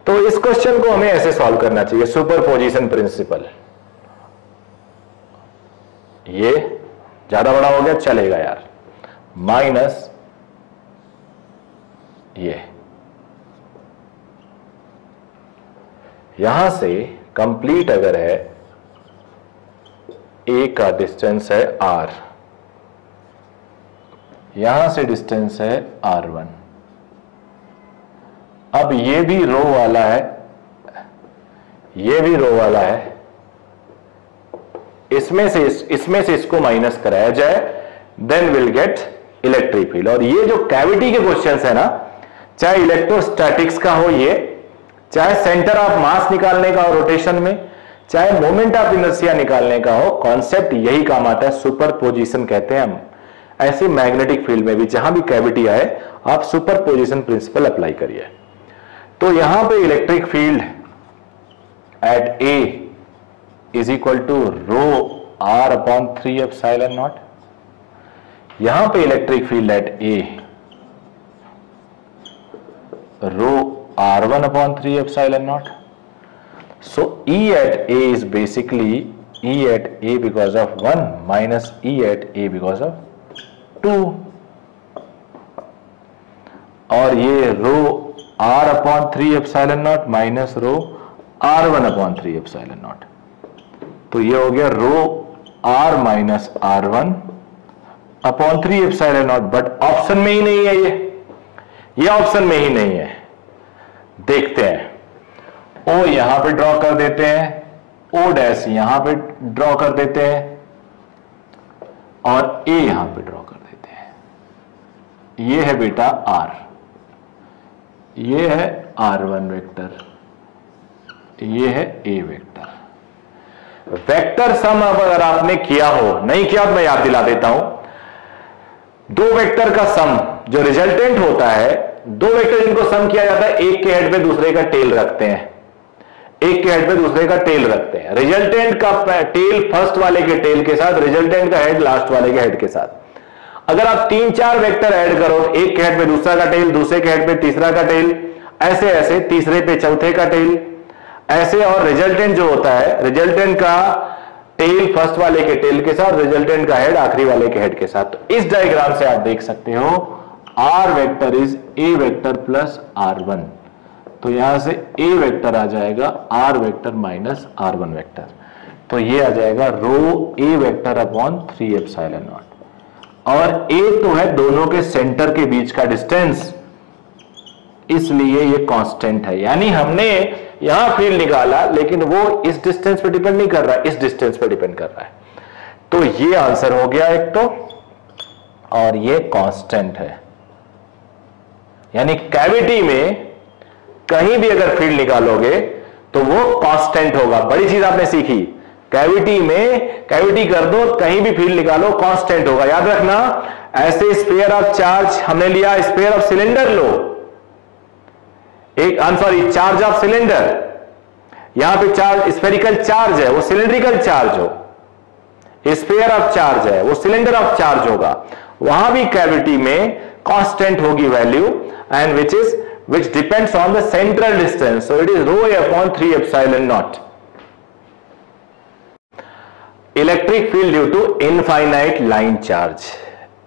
तो इस क्वेश्चन को हमें ऐसे सॉल्व करना चाहिए, सुपरपोजिशन प्रिंसिपल। ये ज्यादा बड़ा हो गया, चलेगा यार, माइनस ये, यहां से कंप्लीट अगर है, ए का डिस्टेंस है R, यहां से डिस्टेंस है R1। अब ये भी रो वाला है, ये भी रो वाला है, इसमें से इसको माइनस कराया जाए, then will get electric field. और ये जो कैविटी के क्वेश्चंस है ना, चाहे इलेक्ट्रोस्टैटिक्स का हो ये, चाहे सेंटर ऑफ मास निकालने का हो रोटेशन में, चाहे मोमेंट ऑफ इनर्शिया निकालने का हो, कॉन्सेप्ट यही काम आता है, सुपरपोजिशन कहते हैं हम। ऐसे मैग्नेटिक फील्ड में भी जहां भी कैविटी आए, आप सुपरपोजिशन प्रिंसिपल अप्लाई करिए। तो यहां पे electric field at A is equal to rho R upon 3 epsilon naught. यहां पे electric field at A rho R1 upon 3 epsilon naught. So E at A is basically E at A because of 1 minus E at A because of 2. और ये रो R upon 3 epsilon naught minus rho R1 upon 3 epsilon naught। तो ये हो गया रो R minus R1 upon 3 epsilon naught। But option में ही नहीं है, ये ऑप्शन में ही नहीं है। देखते हैं, O यहां पे ड्रॉ कर देते हैं, O डैश यहां पे ड्रॉ कर देते हैं, और A यहां पे ड्रॉ कर देते हैं। ये है बेटा R, ये है R1 वेक्टर, ये है A वेक्टर। वेक्टर सम अगर आपने किया हो, नहीं किया तो मैं याद दिला देता हूं। दो वेक्टर का सम जो रिजल्टेंट होता है, दो वेक्टर जिनको सम किया जाता है, एक के हेड पे दूसरे का टेल रखते हैं, एक के हेड पे दूसरे का टेल रखते हैं। रिजल्टेंट का टेल फर्स्ट वाले के टेल के साथ, रिजल्टेंट का हेड लास्ट वाले के हेड के साथ। अगर आप 3-4 वेक्टर ऐड करो, एक के हेड पे दूसरा का टेल, दूसरे के हेड पे तीसरा का टेल, ऐसे ऐसे तीसरे पे चौथे का टेल, ऐसे। और रिजल्टेंट जो होता है, रिजल्टेंट का टेल फर्स्ट वाले के टेल के साथ, रिजल्टेंट का हेड आखिरी वाले के हेड के साथ। तो इस डायग्राम से आप देख सकते हो R vector is A vector plus R1। तो यहां से ए वेक्टर आ जाएगा are vector minus R1 vector, तो ये आ जाएगा रो ए वेक्टर अपॉन 3 एप्सिलॉन नॉट। और ए तो है दोनों के सेंटर के बीच का डिस्टेंस, इसलिए ये कांस्टेंट है। यानी हमने यहां फील्ड निकाला लेकिन वो इस डिस्टेंस पे डिपेंड नहीं कर रहा है, इस डिस्टेंस पे डिपेंड कर रहा है। तो ये आंसर हो गया एक तो, और ये कांस्टेंट है। यानी कैविटी में कहीं भी अगर फील्ड निकालोगे तो वो कांस्टेंट होगा। बड़ी चीज आपने सीखी, कैविटी में कैविटी कर दो, कहीं भी फील्ड निकालो कांस्टेंट होगा। याद रखना, ऐसे स्फीयर ऑफ चार्ज हमने लिया, स्फीयर ऑफ सिलेंडर लो, एक सॉरी चार्ज ऑफ सिलेंडर, यहां पे चार्ज स्फेरिकल चार्ज है, वो सिलेंड्रिकल चार्ज हो, स्फीयर ऑफ चार्ज है वो सिलेंडर ऑफ चार्ज होगा। वहां भी कैविटी में कांस्टेंट होगी value, and which depends on the central distance, so it is rho a upon 3 epsilon naught. Electric field due to infinite line charge.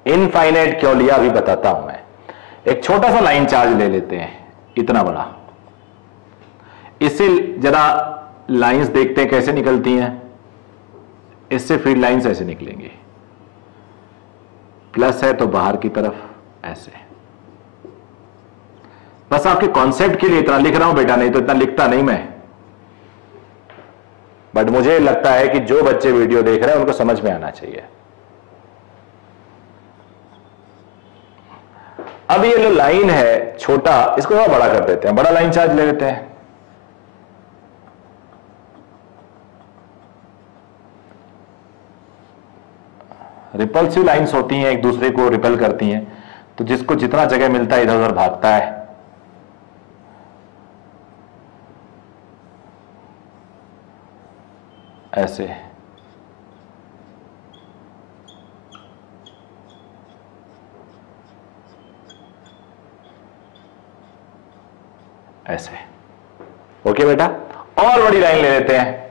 Infinite क्यों लिया अभी बताता हूं मैं। एक छोटा सा लाइन चार्ज ले लेते हैं, इतना बड़ा, इससे जरा लाइंस देखते हैं कैसे निकलती हैं। इससे फील्ड लाइंस ऐसे निकलेंगी, प्लस है तो बाहर की तरफ ऐसे। बस आपके कॉन्सेप्ट के लिए इतना लिख रहा हूं बेटा, नहीं तो इतना लिखता नहीं मैं, बट मुझे लगता है कि जो बच्चे वीडियो देख रहे हैं उनको समझ में आना चाहिए। अब ये जो लाइन है छोटा, इसको थोड़ा बड़ा कर देते हैं, बड़ा लाइन चार्ज ले लेते हैं। रिपल्सिव लाइंस होती हैं, एक दूसरे को रिपेल करती हैं, तो जिसको जितना जगह मिलता है इधर उधर भागता है। ऐसे ऐसे। ओके बेटा, और बड़ी लाइन ले लेते हैं।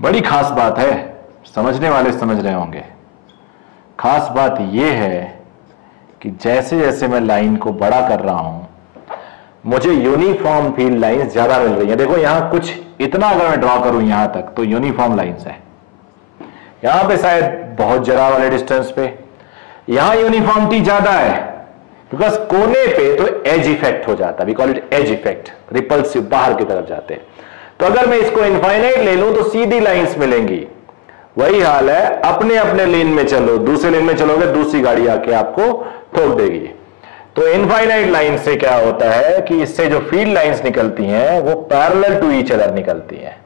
बड़ी खास बात है, समझने वाले समझ रहे होंगे। खास बात यह है कि जैसे जैसे मैं लाइन को बड़ा कर रहा हूं, मुझे यूनिफॉर्म फील्ड लाइंस ज्यादा मिल रही है। देखो यहां कुछ इतना अगर मैं ड्रॉ करूं यहां तक, तो यूनिफॉर्म लाइंस है। यहां पे शायद बहुत जरा वाले डिस्टेंस पे, यहां यूनिफॉर्मिटी ज्यादा है, बिकॉज कोने पे तो एज इफेक्ट हो जाता है, we call it as effect, repulsive बाहर की तरफ जाते हैं। तो अगर मैं इसको इनफाइनाइट ले लूं तो सीधी लाइंस मिलेंगी। वही हाल है, अपने अपने लेन में चलो, दूसरे लेन में चलोगे दूसरी गाड़ी आके आपको ठोक देगी। तो इनफाइनाइट लाइन से क्या होता है कि इससे जो फील्ड लाइंस निकलती हैं वो पैरेलल टू ईच अदर निकलती हैं।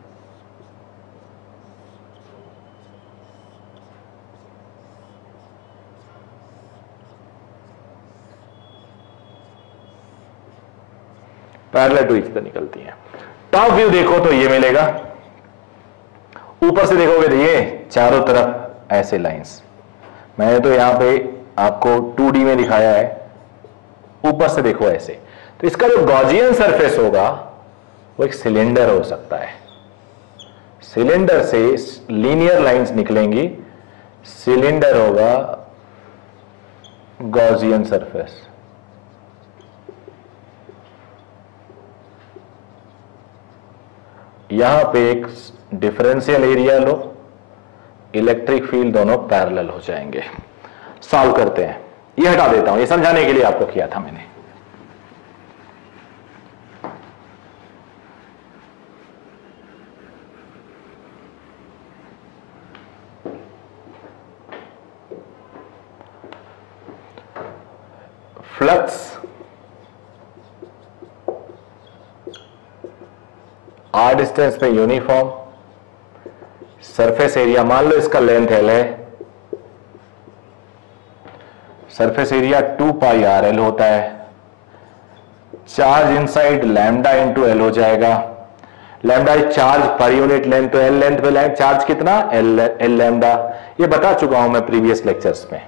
पैरेलल टू ईच अदर निकलती हैं। टॉप व्यू देखो तो ये मिलेगा, ऊपर से देखोगे तो ये चारों तरफ ऐसे लाइंस। मैंने तो यहां पे आपको 2D में दिखाया है, ऊपर से देखो ऐसे। तो इसका जो गॉसियन सरफेस होगा वो एक सिलेंडर हो सकता है। सिलेंडर से लीनियर लाइंस निकलेंगी, सिलेंडर होगा गॉसियन सरफेस। यहां पे एक differential area low, electric field दोनों पैरेलल हो जाएंगे। सॉल्व करते हैं, ये हटा देता हूं, ये समझाने के लिए आपको किया था मैंने। फ्लक्स आर डिस्टेंस पे यूनिफॉर्म, सरफेस एरिया मान लो इसका लेंथ एल है, surface area 2 pi R L होता है। Charge inside lambda into L हो जाएगा। लैम्डा इज चार्ज पर यूनिट लेंथ, तो एल लेंथ पे चार्ज कितना, एल लैम्डा, ये बता चुका हूं मैं प्रीवियस लेक्चर्स में।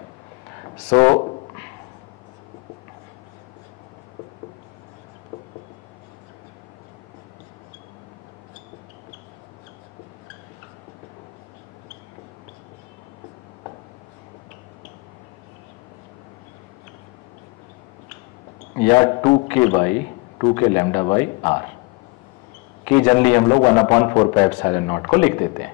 सो या 2k लैम्डा बाई आर की जनरली हम लोग 1/4 पाई एप्सिलॉन नॉट को लिख देते हैं,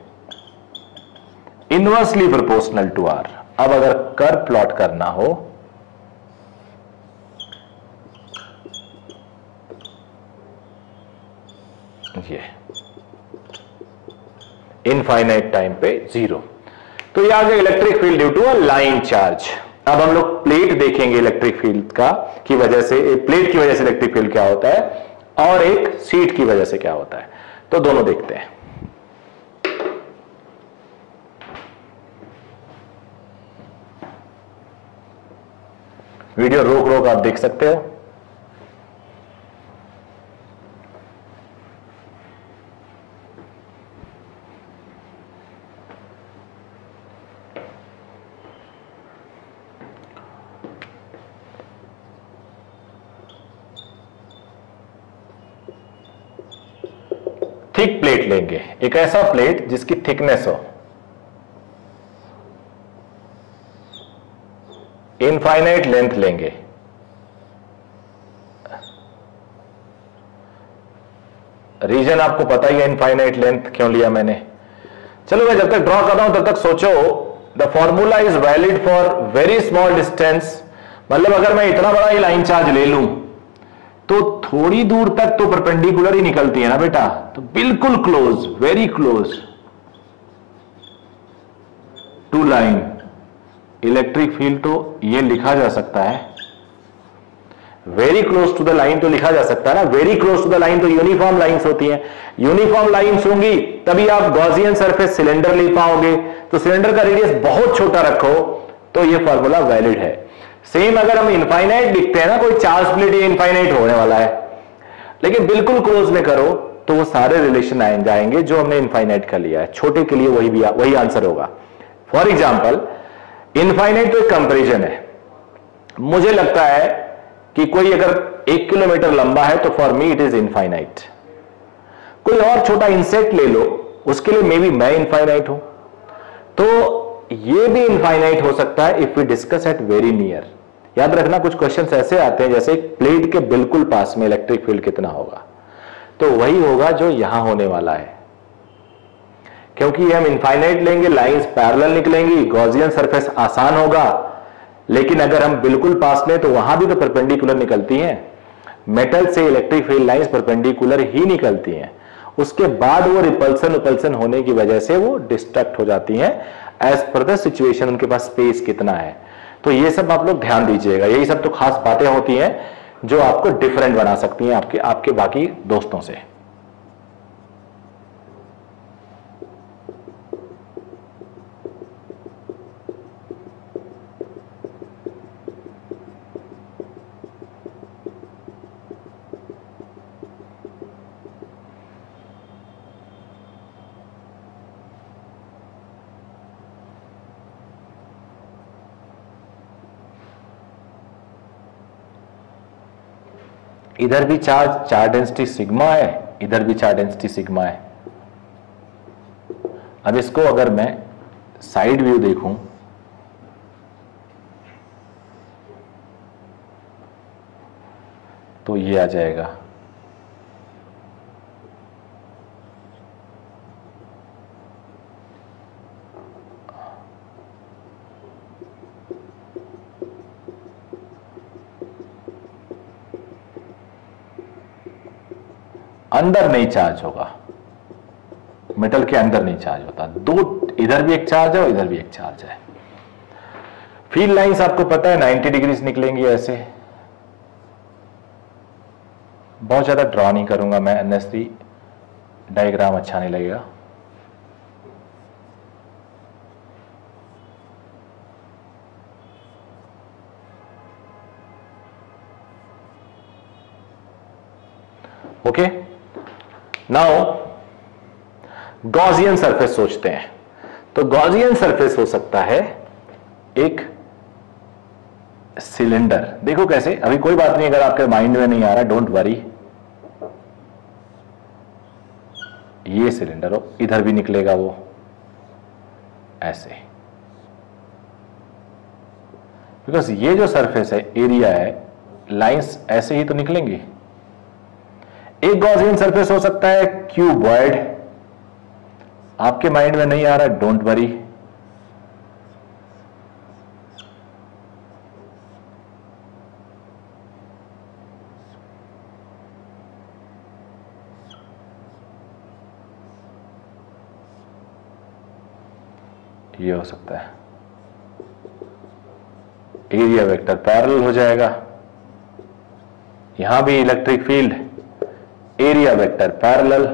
इनवर्सली प्रोपोर्शनल टू आर। अब अगर कर्व प्लॉट करना हो, ये इनफाइनाइट टाइम पे 0, तो ये आ गया electric field due to a line charge. अब हम लोग प्लेट देखेंगे इलेक्ट्रिक फील्ड का की वजह से, प्लेट की वजह से इलेक्ट्रिक फील्ड क्या होता है और एक शीट की वजह से क्या होता है, तो दोनों देखते हैं। वीडियो रोक रोक आप देख सकते हो। थिक प्लेट लेंगे, एक ऐसा प्लेट जिसकी थिकनेस हो इनफाइनाइट लेंथ लेंगे, रीजन आपको पता ही है इनफाइनाइट लेंथ क्यों लिया मैंने। चलो मैं जब तक ड्रॉ कर रहा हूं तब तक सोचो, the formula is valid for very small distance, मतलब अगर मैं इतना बड़ा ही लाइन चार्ज ले लूं तो थोड़ी दूर तक तो परपेंडिकुलर ही निकलती है ना बेटा, तो बिल्कुल close, very close to line electric field, तो ये लिखा जा सकता है very close to the line, तो लिखा जा सकता है ना। Very close to the line तो यूनिफॉर्म लाइंस होती हैं, यूनिफॉर्म लाइंस होंगी तभी आप गॉसियन सरफेस सिलेंडर ले पाओगे, तो सिलेंडर का रेडियस बहुत छोटा रखो तो ये फॉर्मूला वैलिड है। सेम अगर हम इनफाइनाइट लिखते हैं ना, कोई चार्ज प्लेट इनफाइनाइट होने वाला है, लेकिन बिल्कुल क्लोज में करो तो वो सारे रिलेशन आए जाएंगे जो हमने इनफाइनाइट का लिया है, छोटे के लिए वही आंसर होगा। फॉर एग्जाम्पल इनफाइनाइट तो एक कंपेरिजन है, मुझे लगता है कि कोई अगर 1 किलोमीटर लंबा है तो for me it is infinite, कोई और छोटा इंसेक्ट ले लो उसके लिए मे बी मैं इनफाइनाइट हूं, तो ये भी इनफाइनाइट हो सकता है if we discuss at very near. याद रखना कुछ क्वेश्चंस ऐसे आते हैं जैसे प्लेट के बिल्कुल पास में इलेक्ट्रिक फील्ड कितना होगा, तो वही होगा जो यहां होने वाला है, क्योंकि हम इनफाइनाइट लेंगे, लाइंस पैरेलल निकलेंगी, गॉसियन सरफेस आसान होगा, लेकिन अगर हम बिल्कुल पास लें तो वहां भी तो परपेंडिकुलर निकलती हैं, मेटल से इलेक्ट्रिक फील्ड लाइंस परपेंडिकुलर ही निकलती हैं, उसके बाद वो रिपल्सन होने की वजह से वो डिस्ट्रक्ट हो जाती हैं एज पर द सिचुएशन, उनके पास स्पेस कितना है। तो ये सब आप लोग ध्यान दीजिएगा, यही सब तो खास बातें होती हैं जो आपको डिफरेंट बना सकती हैं आपके बाकी दोस्तों से। इधर भी चार्ज डेंसिटी सिग्मा है, इधर भी चार्ज डेंसिटी सिग्मा है। अब इसको अगर मैं साइड व्यू देखूं तो ये आ जाएगा, अंदर नहीं चार्ज होगा, मेटल के अंदर नहीं चार्ज होता, दो इधर भी एक चार्ज है और इधर भी एक चार्ज है। फील्ड लाइंस आपको पता है 90 डिग्रीज निकलेंगी ऐसे, बहुत ज्यादा ड्रॉ नहीं करूंगा मैं, अननेसेसरी डायग्राम अच्छा नहीं लगेगा। ओके, नाउ गॉसियन सरफेस सोचते हैं, तो गॉसियन सरफेस हो सकता है एक सिलेंडर। देखो कैसे, अभी कोई बात नहीं, अगर आपके माइंड में नहीं आ रहा डोंट वरी, ये सिलेंडर हो, इधर भी निकलेगा वो ऐसे, बिकॉज ये जो सरफेस है, एरिया है, लाइंस ऐसे ही तो निकलेंगी। एक गॉसियन सरफेस हो सकता है क्यूबॉइड, आपके माइंड में नहीं आ रहा डोंट वरी, ये हो सकता है, एरिया वेक्टर पैरेलल हो जाएगा, यहां भी electric field, area vector parallel,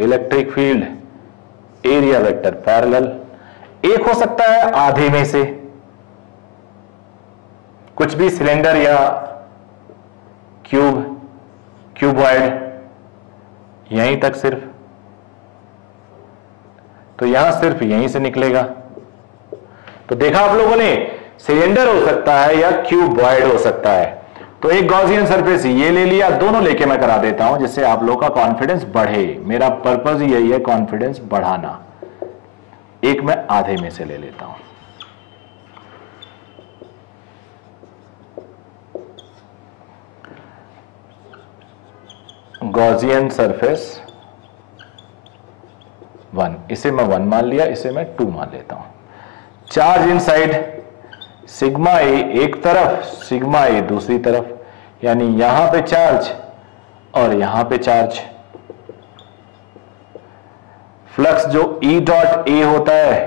electric field, area vector parallel. एक हो सकता है आधे में से, कुछ भी सिलेंडर या क्यूबॉइड, यहीं तक सिर्फ, तो यहां सिर्फ यहीं से निकलेगा। तो देखा आप लोगों ने, सिलेंडर हो सकता है या क्यूबॉइड हो सकता है। तो एक गॉसियन सरफेस ये ले लिया, दोनों लेके मैं करा देता हूं जिससे आप लोगों का कॉन्फिडेंस बढ़े, मेरा पर्पस यही है कॉन्फिडेंस बढ़ाना। एक मैं आधे में से ले लेता हूं, गॉसियन सरफेस 1, इसे मैं 1 मान लिया, इसे मैं 2 मान लेता हूं। चार्ज इनसाइड सिग्मा ए एक तरफ, सिग्मा ए दूसरी तरफ, यानी यहां पे चार्ज और यहां पे चार्ज। फ्लक्स जो ई डॉट ए होता है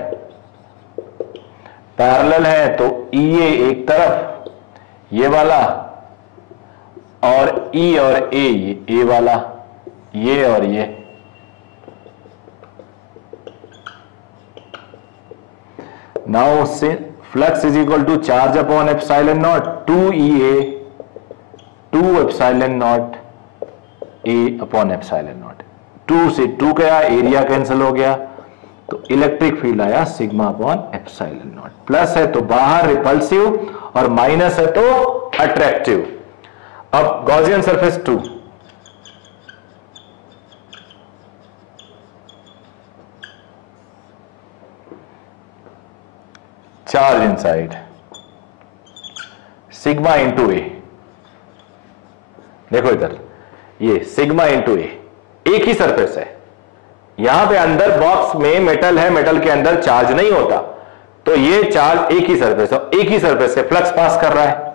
पैरेलल है, तो ई ए एक तरफ ये वाला, और ई और ए वाला, ये और ये। नाउ से flux is equal to charge upon epsilon naught 2EA 2 epsilon naught A upon epsilon naught. 2 से 2 गया, एरिया कैंसिल हो गया, तो इलेक्ट्रिक फील्ड आया sigma upon epsilon naught. Plus है तो बाहर रिपल्सिव और माइनस है तो अट्रैक्टिव। अब Gaussian surface 2, charge inside sigma into A, देखो इधर ये सिग्मा इंटू ए, एक ही सरफेस है। यहां पे अंदर बॉक्स में मेटल है, मेटल के अंदर चार्ज नहीं होता, तो ये चार्ज एक ही सरफेस है, एक ही सरफेस से फ्लक्स पास कर रहा है।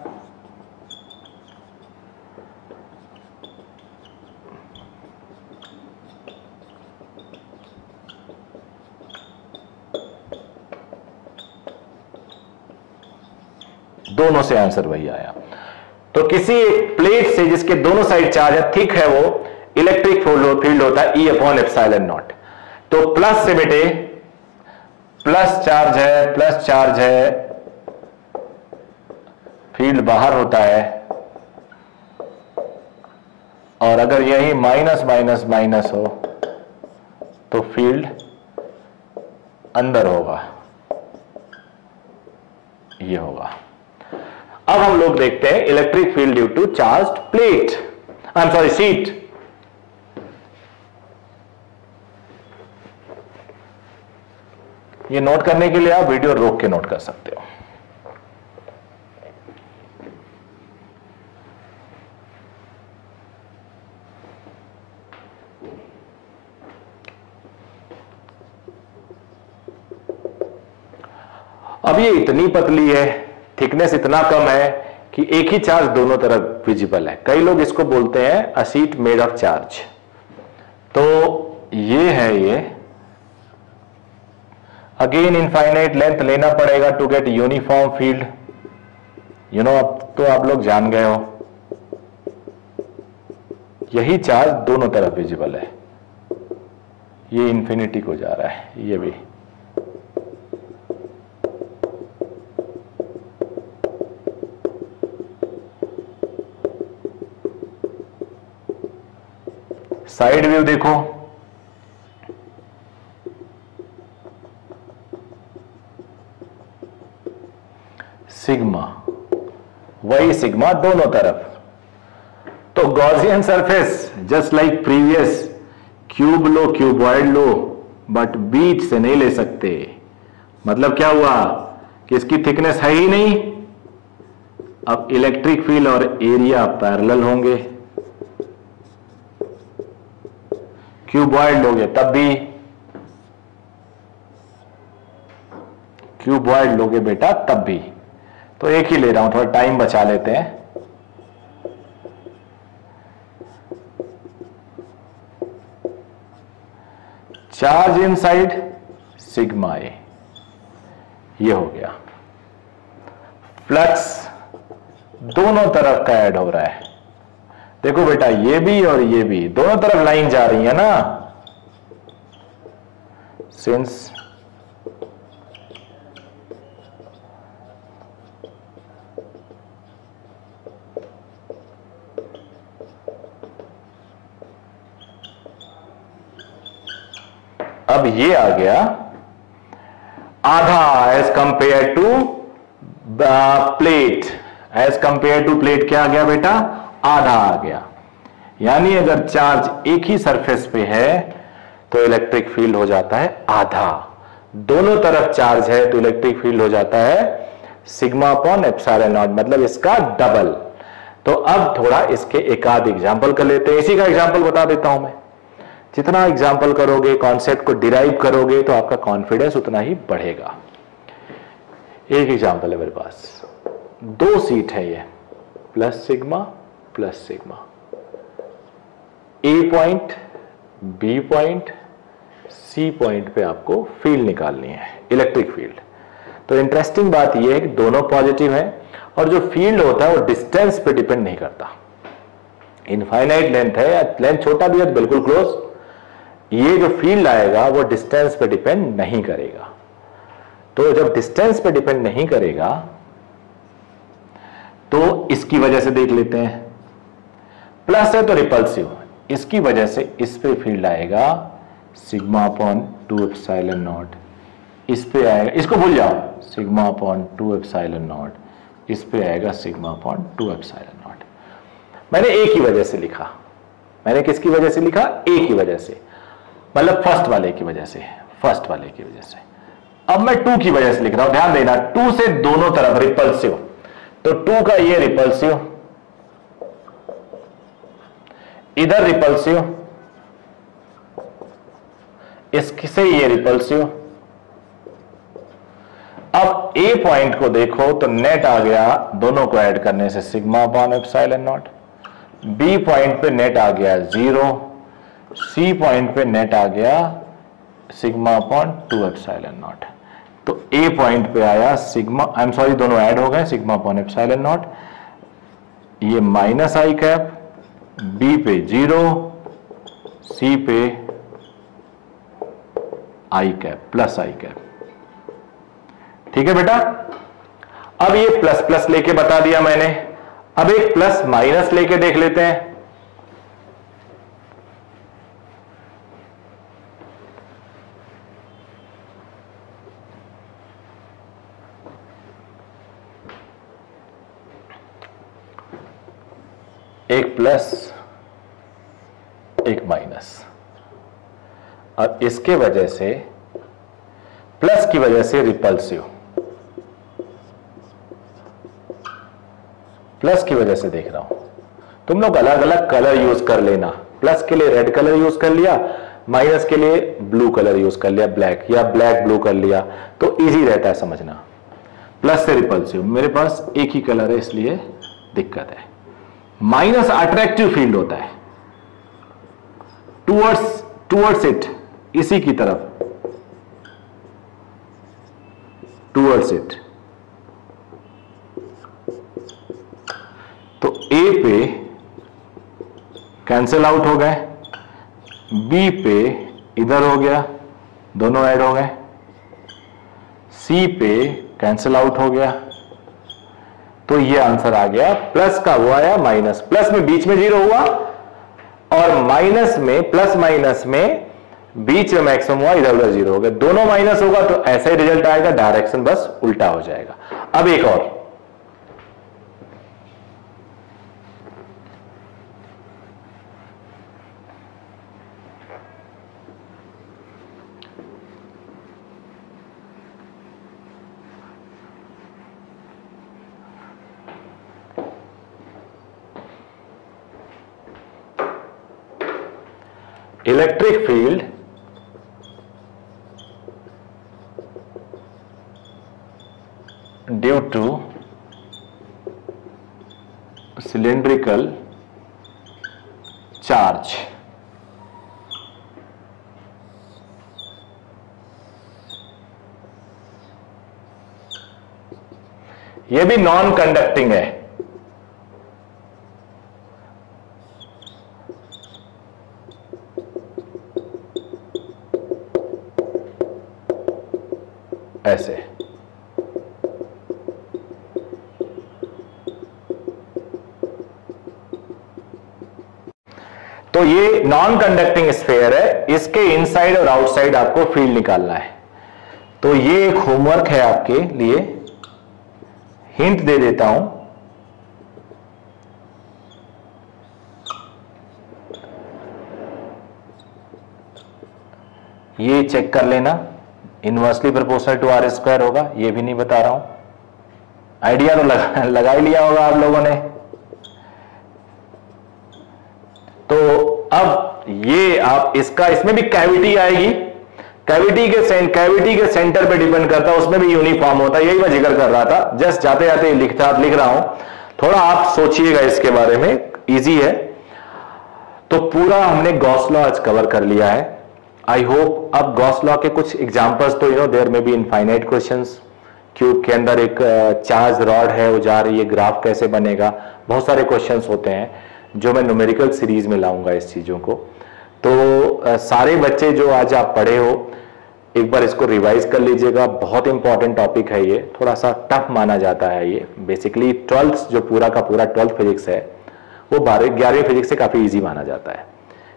दोनों से आंसर वही आया। तो किसी एक प्लेट से जिसके दोनों साइड चार्ज है, थिक है, वो इलेक्ट्रिक फील्ड होता है E अपॉन एप्सिलॉन नॉट। तो प्लस से बेटे प्लस चार्ज है, फील्ड बाहर होता है, और अगर यही माइनस माइनस माइनस हो तो फील्ड अंदर होगा, ये होगा। अब हम लोग देखते हैं electric field due to charged plate, I am sorry sheet. ये नोट करने के लिए आप वीडियो रोक के नोट कर सकते हो। अब ये इतनी पतली है, थिकनेस इतना कम है कि एक ही चार्ज दोनों तरफ विजिबल है। कई लोग इसको बोलते हैं a sheet made of charge. तो ये है, ये अगेन इनफाइनाइट लेंथ लेना पड़ेगा to get uniform field. You know, अब तो आप लोग जान गए हो, यही चार्ज दोनों तरफ विजिबल है। ये इंफिनिटी को जा रहा है, ये भी। साइड व्यू देखो, सिग्मा, वही सिग्मा दोनों तरफ। तो Gaussian surface just like previous, cube लो क्यूबॉइड लो, बट बीच से नहीं ले सकते। मतलब क्या हुआ कि इसकी थिकनेस है ही नहीं। अब इलेक्ट्रिक फील्ड और एरिया पैरेलल होंगे। क्यूबॉइड लोगे तब भी, क्यूबॉइड लोगे बेटा तब भी। तो एक ही ले रहा हूं, थोड़ा टाइम बचा लेते हैं। चार्ज इनसाइड सिग्मा ए, ये हो गया। फ्लक्स दोनों तरफ का ऐड हो रहा है। देखो बेटा ये भी और ये भी दोनों तरफ लाइन जा रही है ना, सिंस अब ये आ गया आधा as compare to plate. As compare to plate क्या आ गया बेटा? आधा आ गया। यानी अगर चार्ज एक ही सरफेस पे है तो इलेक्ट्रिक फील्ड हो जाता है आधा। दोनों तरफ चार्ज है तो इलेक्ट्रिक फील्ड हो जाता है सिग्मा अपॉन एप्सिलॉन नॉट, मतलब इसका डबल। तो अब थोड़ा इसके एक आध एग्जाम्पल कर लेते हैं। इसी का एग्जाम्पल बता देता हूं मैं। जितना एग्जाम्पल करोगे, कॉन्सेप्ट को डिराइव करोगे, तो आपका कॉन्फिडेंस उतना ही बढ़ेगा। एक एग्जाम्पल है मेरे पास, दो सीट है ये, plus sigma plus sigma, A point B point C point पे आपको फील्ड निकालनी है, इलेक्ट्रिक फील्ड। तो इंटरेस्टिंग बात यह है कि दोनों पॉजिटिव है और जो फील्ड होता है वो डिस्टेंस पे डिपेंड नहीं करता। इनफाइनाइट लेंथ है या लेंथ छोटा भी है तो बिल्कुल क्लोज, ये जो फील्ड आएगा वो डिस्टेंस पे डिपेंड नहीं करेगा। तो जब डिस्टेंस पे डिपेंड नहीं करेगा तो इसकी वजह से देख लेते हैं, प्लस है तो रिपल्सिव, इसकी वजह से इस पे फील्ड आएगा सिग्मा अपॉन 2 एप्सिलॉन नॉट, इस पे आएगा, इसको भूल जाओ, सिग्मा अपॉन 2 एप्सिलॉन नॉट, इस पे आएगा सिग्मा अपॉन 2 एप्सिलॉन नॉट। मैंने ए की वजह से लिखा, मैंने किसकी वजह से लिखा? ए की वजह से, मतलब फर्स्ट वाले की वजह से, फर्स्ट वाले की वजह से। अब मैं 2 की वजह से लिख रहा हूं, ध्यान देना, 2 से दोनों तरफ रिपल्सिव, तो 2 का ये रिपल्सिव, इधर रिपल्सिव, इससे ये रिपल्सिव। अब ए पॉइंट को देखो तो नेट आ गया दोनों को ऐड करने से sigma upon epsilon naught, B point पे नेट आ गया 0, सी पॉइंट पे नेट आ गया सिग्मा अपॉन 2 एप्सिलॉन नॉट। तो ए पॉइंट पे आया सिग्मा, आई एम सॉरी दोनों ऐड हो गए, सिग्मा अपॉन एप्सिलॉन नॉट, ये माइनस आई कैप, बी पे 0, सी पे आई कैप, प्लस आई कैप। ठीक है बेटा, अब ये प्लस प्लस लेके बता दिया मैंने, अब एक प्लस माइनस लेके देख लेते हैं। एक प्लस एक माइनस। अब इसके वजह से, प्लस की वजह से रिपल्सिव, प्लस की वजह से देख रहा हूं। तुम लोग अलग अलग कलर यूज कर लेना, प्लस के लिए रेड कलर यूज कर लिया, माइनस के लिए ब्लू कलर यूज कर लिया, ब्लैक, या ब्लैक ब्लू कर लिया, तो इजी रहता है समझना। प्लस से रिपल्सिव, मेरे पास एक ही कलर है इसलिए दिक्कत है। माइनस अट्रैक्टिव फील्ड होता है टूवर्ड्स इट, इसी की तरफ, टूवर्ड्स इट। तो ए पे कैंसिल आउट हो गए, बी पे इधर हो गया, दोनों ऐड हो गए, सी पे कैंसिल आउट हो गया, तो ये आंसर आ गया। प्लस का वो आया माइनस, प्लस में बीच में 0 हुआ और माइनस में, प्लस माइनस में बीच में मैक्सिमम हुआ, इधर उधर 0 हो गया। दोनों माइनस होगा तो ऐसा ही रिजल्ट आएगा, डायरेक्शन बस उल्टा हो जाएगा। अब एक और, electric field due to cylindrical charge. ये भी नॉन कंडक्टिंग है, ऐसे। तो ये नॉन कंडक्टिंग स्फीयर है, इसके इनसाइड और आउटसाइड आपको फील्ड निकालना है। तो ये एक होमवर्क है आपके लिए, हिंट दे देता हूं। ये चेक कर लेना, inversely proportional to R square होगा, ये भी नहीं बता रहा हूं। आइडिया तो लगा ही लिया होगा आप लोगों ने। तो अब ये आप इसका, इसमें भी कैविटी आएगी, कैविटी के सेंटर पे डिपेंड करता है, उसमें भी यूनिफॉर्म होता है। यही मैं जिक्र कर रहा था, जस्ट जाते जाते लिख रहा हूं, थोड़ा आप सोचिएगा इसके बारे में, इजी है। तो पूरा हमने गॉस लॉ आज कवर कर लिया है। आई होप अब गॉस लॉ के कुछ एग्जांपल्स, तो देयर में बी इनफाइनाइट क्वेश्चंस। क्यूब के अंदर एक चार्ज रॉड है, वो जा रही है, ग्राफ कैसे बनेगा, बहुत सारे क्वेश्चंस होते हैं जो मैं न्यूमेरिकल सीरीज में लाऊंगा इस चीजों को। तो सारे बच्चे जो आज आप पढ़े हो, एक बार इसको रिवाइज कर लीजिएगा। बहुत इंपॉर्टेंट टॉपिक है ये, थोड़ा सा टफ माना जाता है ये। बेसिकली 12th जो पूरा का पूरा 12th फिजिक्स है, वो 11वीं फिजिक्स से काफी इजी माना जाता है।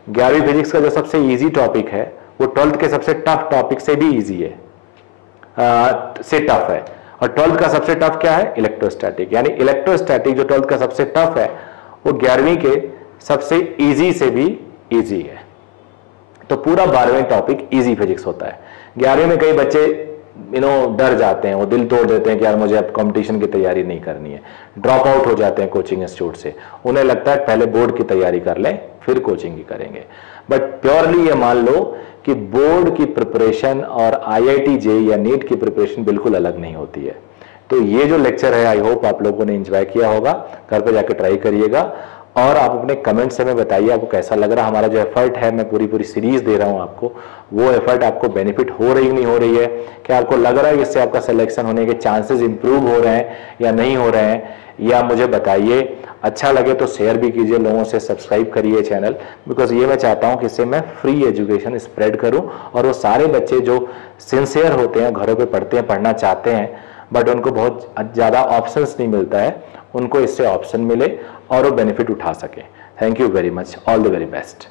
11वीं फिजिक्स का जो सबसे इजी टॉपिक है, वो 12th के सबसे टफ टॉपिक से भी इजी है, से टफ है। और 12th का सबसे टफ क्या है? इलेक्ट्रोस्टैटिक। यानी इलेक्ट्रोस्टैटिक जो 12th का सबसे टफ है, वो 11वीं के सबसे इजी से भी इजी है। तो पूरा 12वें टॉपिक इजी फिजिक्स होता है। 11वीं में कई बच्चे डर जाते हैं, वो दिल तोड़ देते हैं कि यार मुझे अब कंपटीशन की तैयारी नहीं करनी है, ड्रॉप आउट हो जाते हैं कोचिंग इंस्टीट्यूट से। उन्हें लगता है पहले बोर्ड की तैयारी कर लें फिर कोचिंग की करेंगे। बट प्योरली ये मान लो कि बोर्ड की प्रिपरेशन और IIT JEE या नीट की प्रिपरेशन बिल्कुल अलग नहीं होती है। तो ये जो लेक्चर है, आई होप आप लोगों ने एंजॉय किया होगा। घर पे जाकर ट्राई करिएगा और आप अपने कमेंट से में बताइए आपको कैसा लग रहा है। हमारा जो एफर्ट है, मैं पूरी सीरीज दे रहा हूं आपको, वो एफर्ट आपको बेनिफिट हो रही नहीं हो रही है? क्या आपको लग रहा है कि इससे आपका सिलेक्शन होने के चांसेस इंप्रूव हो रहे हैं या नहीं हो रहे हैं? या मुझे बताइए। अच्छा लगे तो शेयर भी कीजिए लोगों से, सब्सक्राइब करिए चैनल, बिकॉज ये मैं चाहता हूं कि इससे मैं फ्री एजुकेशन स्प्रेड करूं और वो सारे बच्चे जो सिंसियर होते हैं, घरों पे पढ़ते हैं, पढ़ना चाहते हैं, बट उनको बहुत ज़्यादा ऑप्शंस नहीं मिलता है, उनको इससे ऑप्शन मिले और वो बेनिफिट उठा सके। Thank you very much, all the very best.